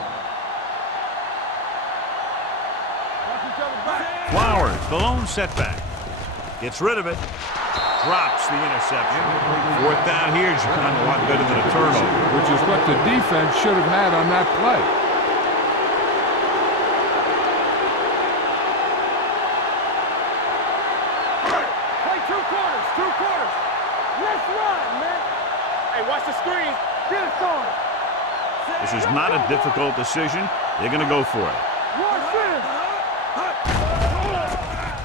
Flowers, the lone setback. Gets rid of it. Drops the interception. 4th down here, John, a lot better than a turnover. Which is what the defense should have had on that play. Play 2 quarters. 2 quarters. Let's run, man. Hey, watch the screen. Get it on. This is not a difficult decision. They're going to go for it. Watch this.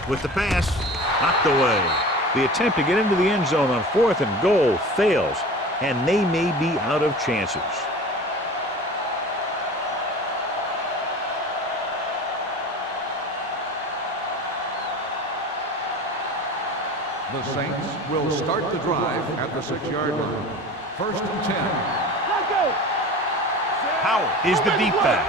With the pass, knocked away. The attempt to get into the end zone on 4th and goal fails, and they may be out of chances. The Saints will start the drive at the 6-yard line. 1st and 10. Let's go. Howard is the deep back.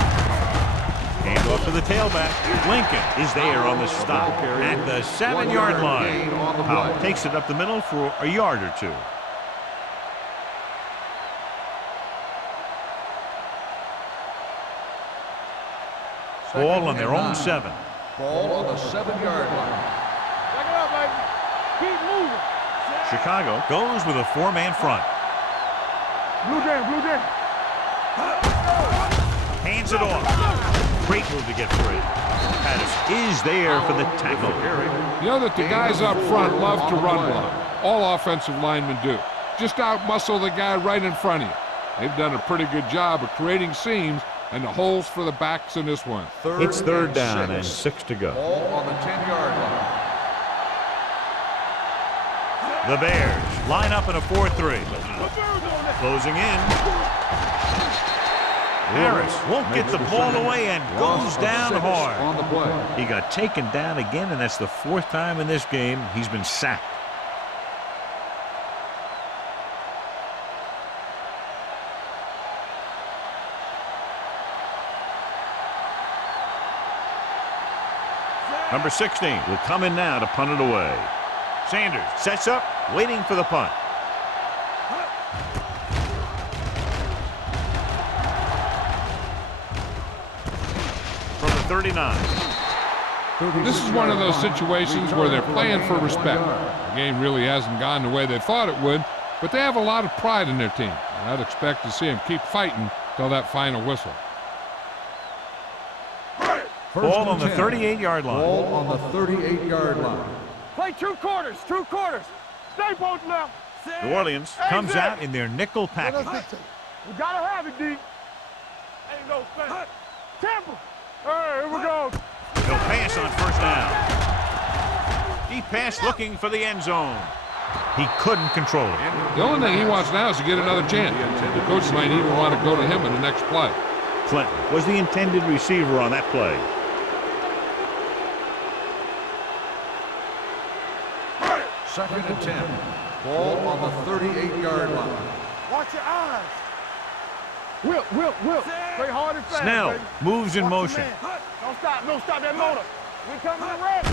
Hand off to the tailback. Lincoln is there on the stop at the 7-yard line. Howard takes it up the middle for a yard or 2. Ball on their own 7. Ball on the 7-yard line. Back it up, baby. Keep moving. Chicago goes with a 4-man front. Blue jam, blue jam. Hands it off. Great move to get free. Pattis is there for the tackle. You know that the guys up front love to run block. All offensive linemen do. Just outmuscle the guy right in front of you. They've done a pretty good job of creating seams and the holes for the backs in this one. It's 3rd down and 6 to go. Ball on the 10-yard line. The Bears line up in a 4-3. Closing in. Harris won't get the ball away and goes down hard. On the play. He got taken down again, and that's the 4th time in this game he's been sacked. Number 16 will come in now to punt it away. Sanders sets up, waiting for the punt. From the 39. This is one of those situations where they're playing for respect. The game really hasn't gone the way they thought it would, but they have a lot of pride in their team. And I'd expect to see them keep fighting till that final whistle. Ball on the 38-yard line. Ball on the 38-yard line. Play 2 quarters, 2 quarters. Stay both now. New Orleans comes out in their nickel package. We gotta have it, D. Ain't no thing. Tampa. Hey, here we go. He'll pass on first down. He passed looking for the end zone. He couldn't control it. The only thing he wants now is to get another chance. The coach might even want to go to him in the next play. Clinton was the intended receiver on that play. Second and 10. Ball on the 38-yard line. Watch your eyes. Whip. Play hard and fast, Snell baby. moves in Watch your motion. man. Don't stop that motor. We coming in red.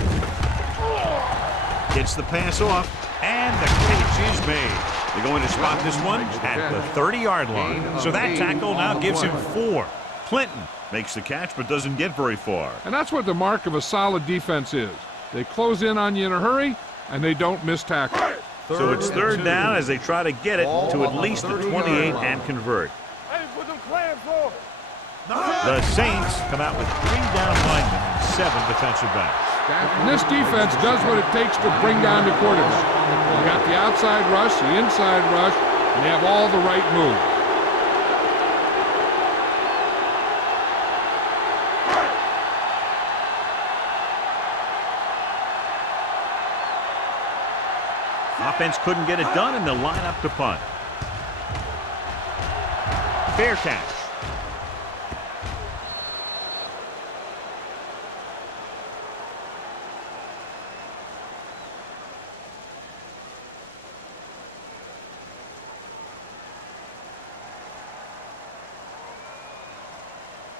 Gets the pass off, and the catch is made. They're going to spot this one at the 30-yard line. So that tackle now gives him 4. Clinton makes the catch but doesn't get very far. And that's what the mark of a solid defense is. They close in on you in a hurry, and they don't miss tackle. So it's 3rd down as they try to get it to at least the 28 and convert. Hey, put them clamps on. The Saints come out with 3 down linemen and 7 defensive backs. And this defense does what it takes to bring down the quarterback. You got the outside rush, the inside rush, and they have all the right moves. Offense couldn't get it done, and they'll line up to punt. Fair catch.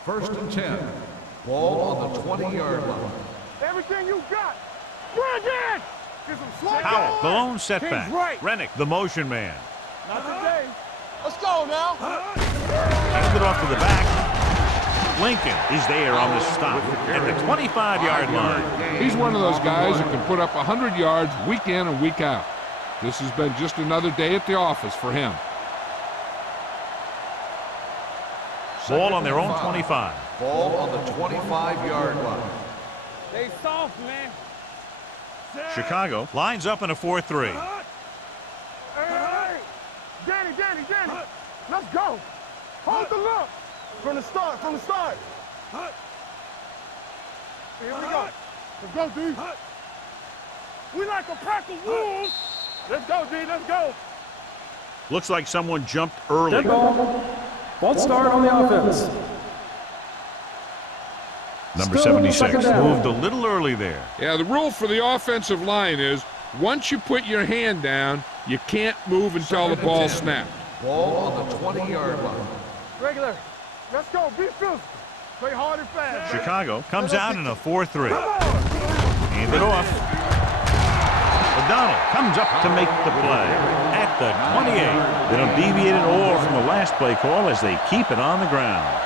First and 10. Ball on the 20-yard line. Everything you got. Bring it. Get some slack. Howell, the lone setback. King's right. Rennick, the motion man. Not today. Let's go now. Hands it off to the back. Lincoln is there on the stop at the 25-yard line. He's one of those guys who can put up 100 yards week in and week out. This has been just another day at the office for him. Ball on their own 25. Ball on the 25-yard line. They soft, man. Chicago lines up in a 4-3. Hey. Danny. Let's go. Hold the look. From the start. Here we go. Let's go, D. We like a pack of wolves. Let's go, D. Let's go. Looks like someone jumped early. Dead ball. False start on the offense. Number Still 76 second down. moved a little early there. Yeah, the rule for the offensive line is once you put your hand down, you can't move until the ball snaps. Ball on the 20-yard line. Regular. Let's go. Be physical. Play hard and fast. Chicago comes out in a 4-3. Hand it off. O'Donnell comes up to make the play at the 28. They don't deviate at all from the last play call as they keep it on the ground.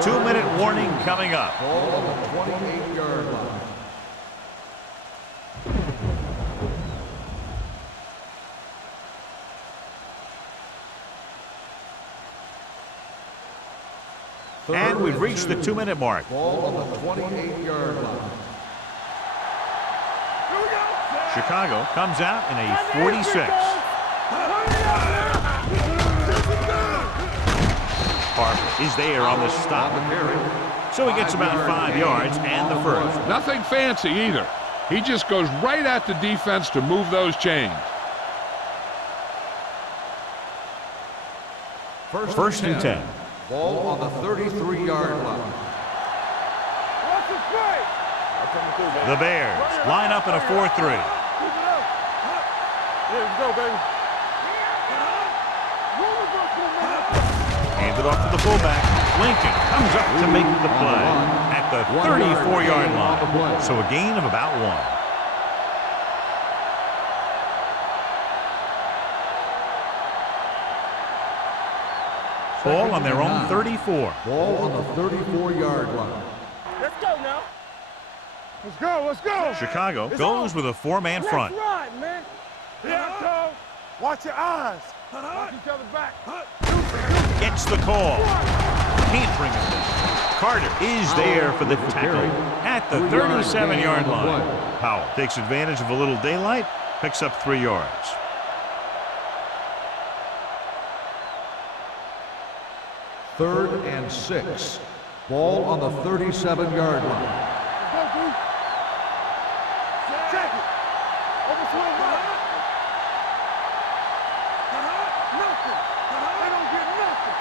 Two-minute warning coming up. Ball on the 28-yard line. And we've reached the 2-minute mark. Ball on the 28-yard line. Chicago comes out in a 46. Harper is there on the stop. So he gets about 5 yards and the first. Nothing fancy either. He just goes right at the defense to move those chains. First and 10. Ball on the 33-yard line. What's the play? The Bears line up in a 4-3. Keep it up. Here we go, baby. Handed off to the fullback. Lincoln comes up to make the play at the 34-yard line. So a gain of about 1. Ball on their own 34. Ball on the 34-yard line. Let's go now. Let's go, let's go. Chicago goes with a 4-man front. Let's ride, man. Yeah, go. Watch your eyes. Watch each other back. Gets the call. Can't bring it down. Carter is there for the tackle at the 37-yard line. Powell takes advantage of a little daylight, picks up 3 yards. Third and 6. Ball on the 37-yard line. Check it. Over to the right. Nothing. They don't get nothing.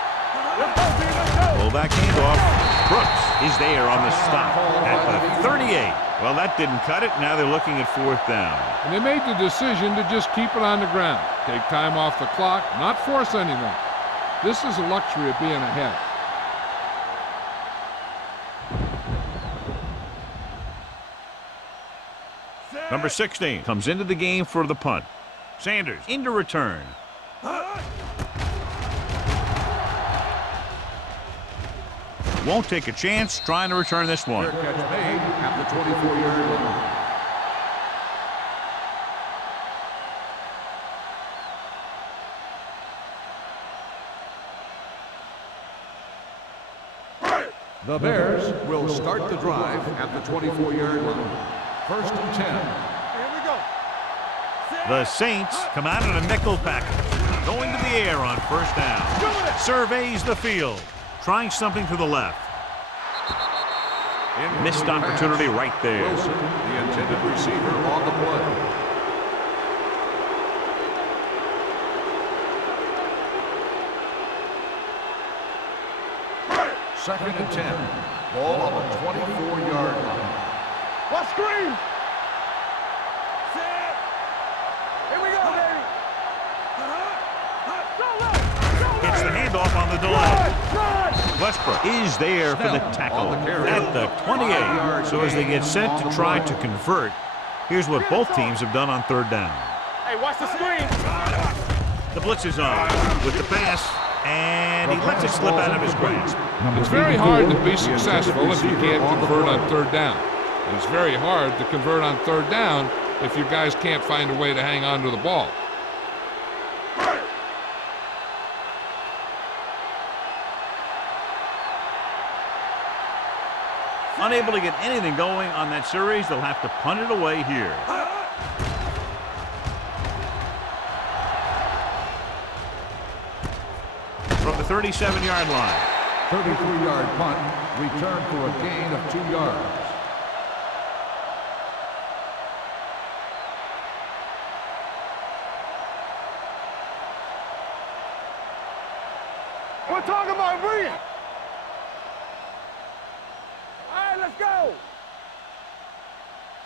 Let's go, B. Let's go. Fullback handoff. Brooks is there on the stop at the 38. Well, that didn't cut it. Now they're looking at 4th down. And they made the decision to just keep it on the ground. Take time off the clock, not force anything. This is a luxury of being ahead. Number 16 comes into the game for the punt. Sanders into return. Won't take a chance trying to return this one. Fair catch made at the 24-yard line. The Bears will start the drive at the 24-yard line. First and 10. Here we go. The Saints come out in a nickel package. Going to the air on 1st down. Surveys the field. Trying something to the left. Missed opportunity right there. Wilson, the intended receiver, on the play. Second and 10. Ball on the 24-yard line. What screen? Set. Here we go, baby. Gets the handoff on the delay. Run. Westbrook is there for the tackle at the 28. So as they get set to try to convert, here's what both teams have done on 3rd down. Hey, watch the screen. The blitz is on with the pass, and he lets it slip out of his grasp. It's very hard to be successful if you can't convert on 3rd down. And it's very hard to convert on 3rd down if your guys can't find a way to hang on to the ball. Unable to get anything going on that series, they'll have to punt it away here. From the 37-yard line. 33-yard punt, return for a gain of 2 yards. We're talking about brilliant. All right, let's go.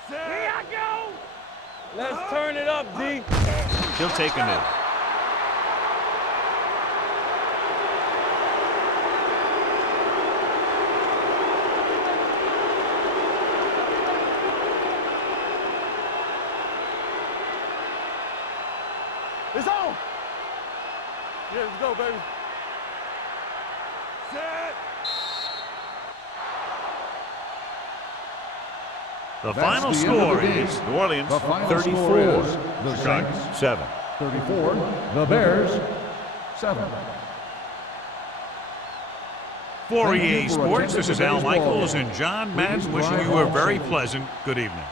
Here I go. Let's turn it up, D. He'll take a knee. It's on. Yeah, let's go, baby. Set. The That's final the end of score the game. is New Orleans The final 34, score is the Chicago Saints 7. 34, the Bears 7. For Thank you EA for Sports, attending this is Al today's ball Michaels game. and John Please Madden wishing drive you a home very safely. pleasant good evening.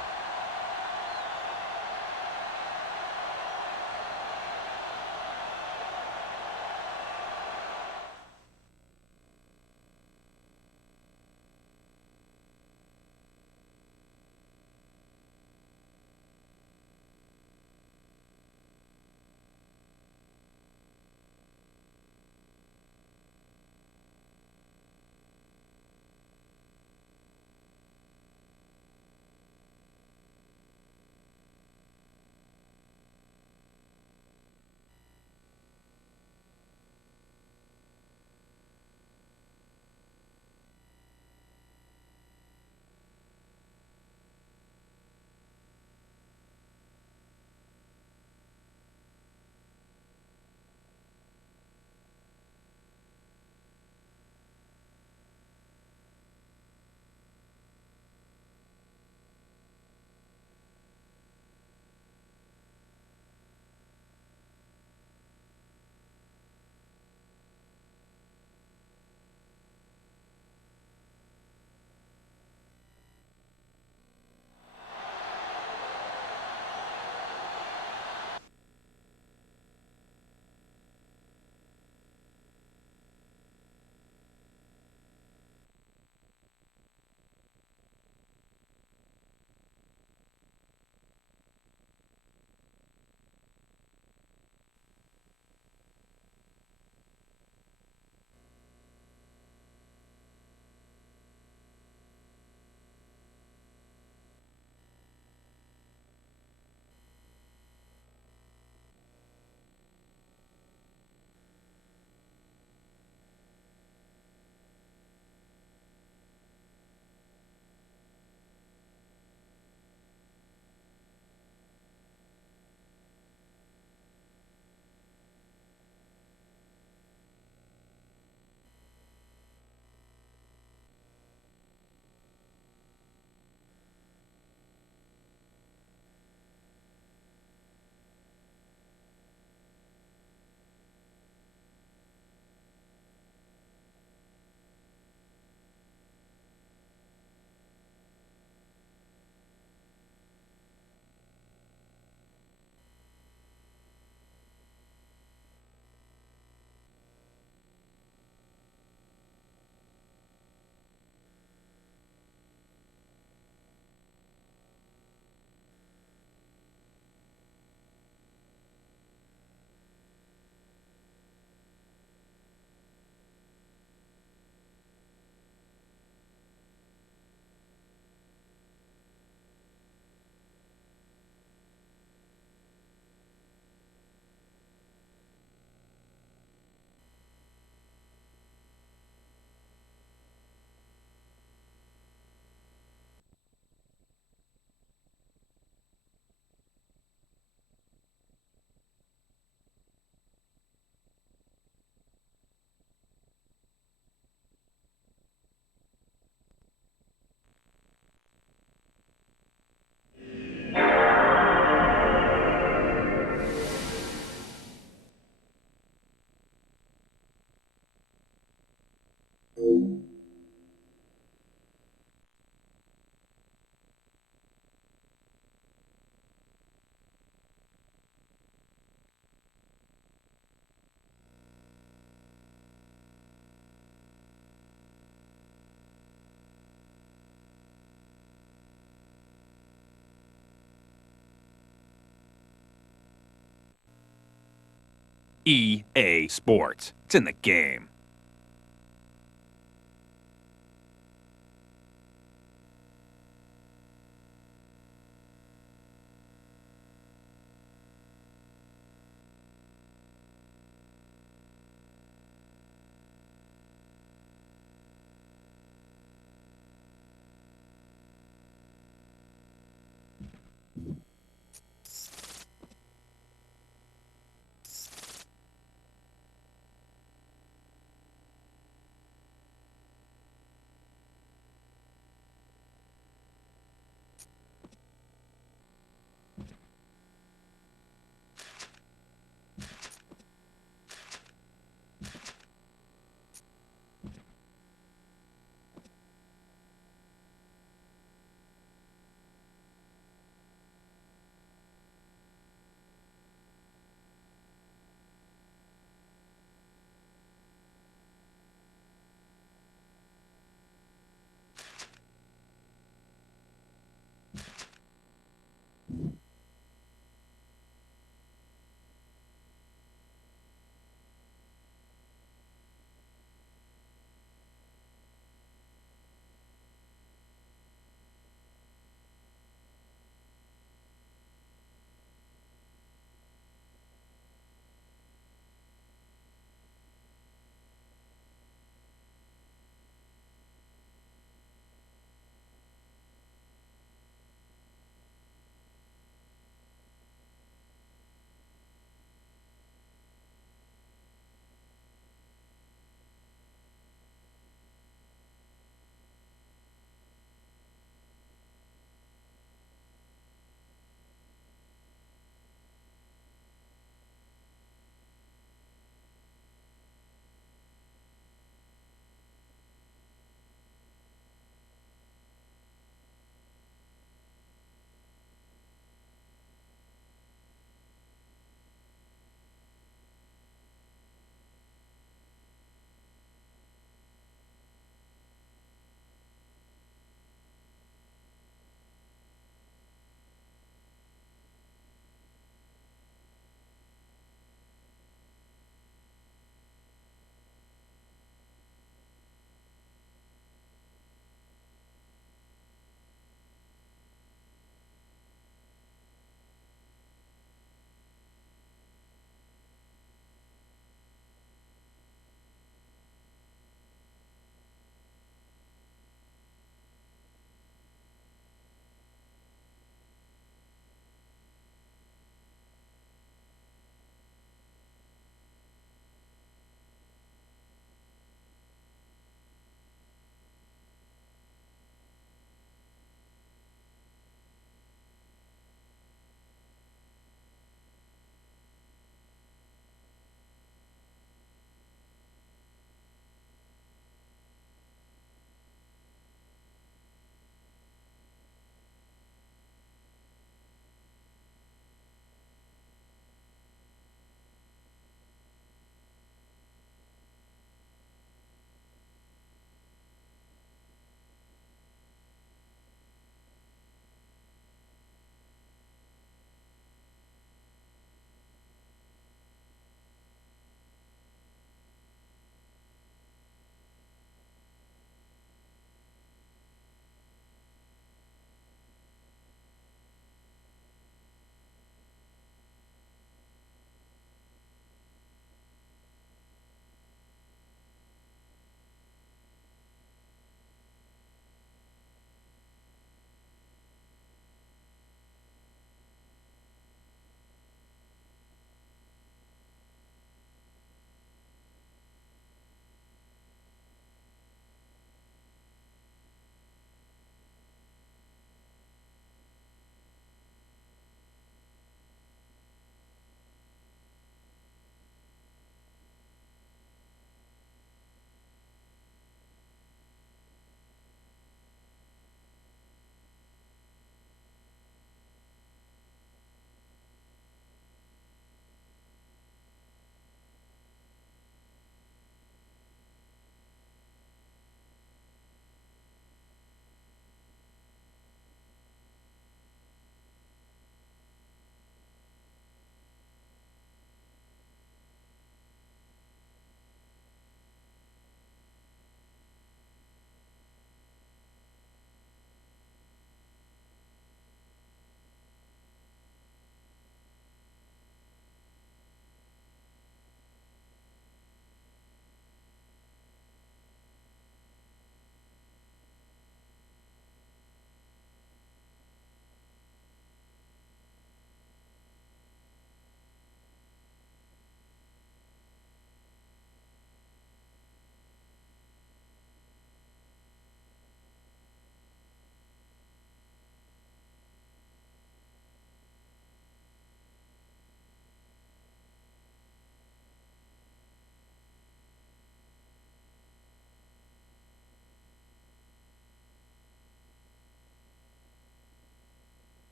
EA Sports. It's in the game.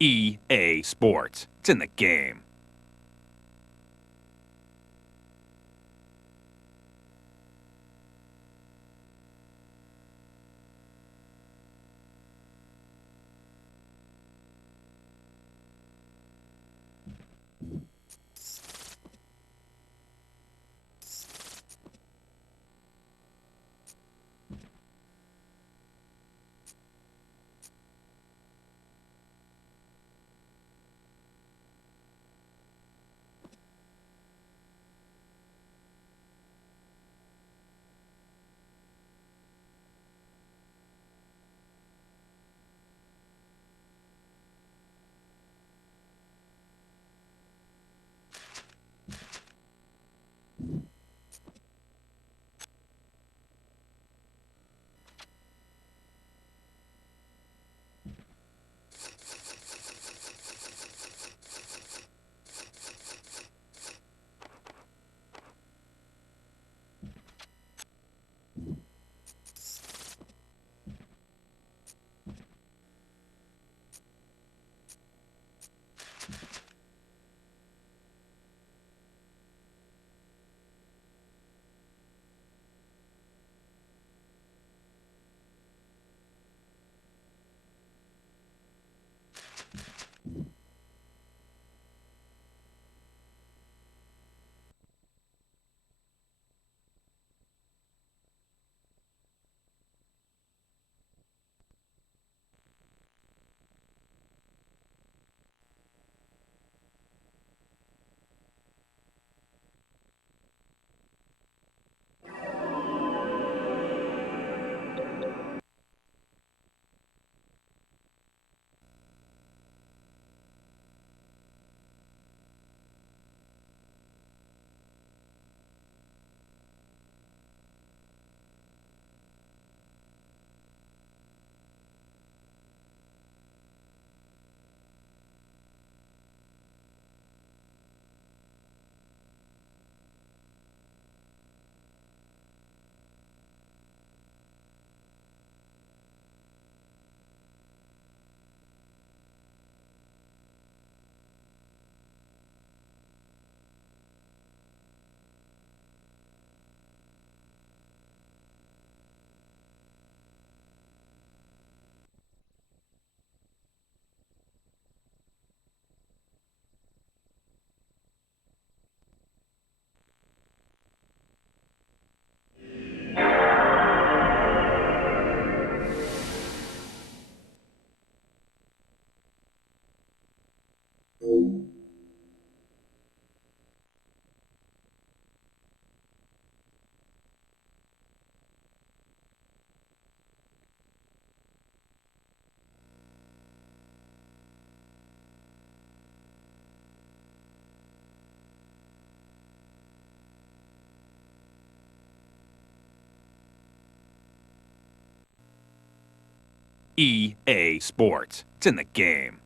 EA Sports. It's in the game. EA Sports. It's in the game.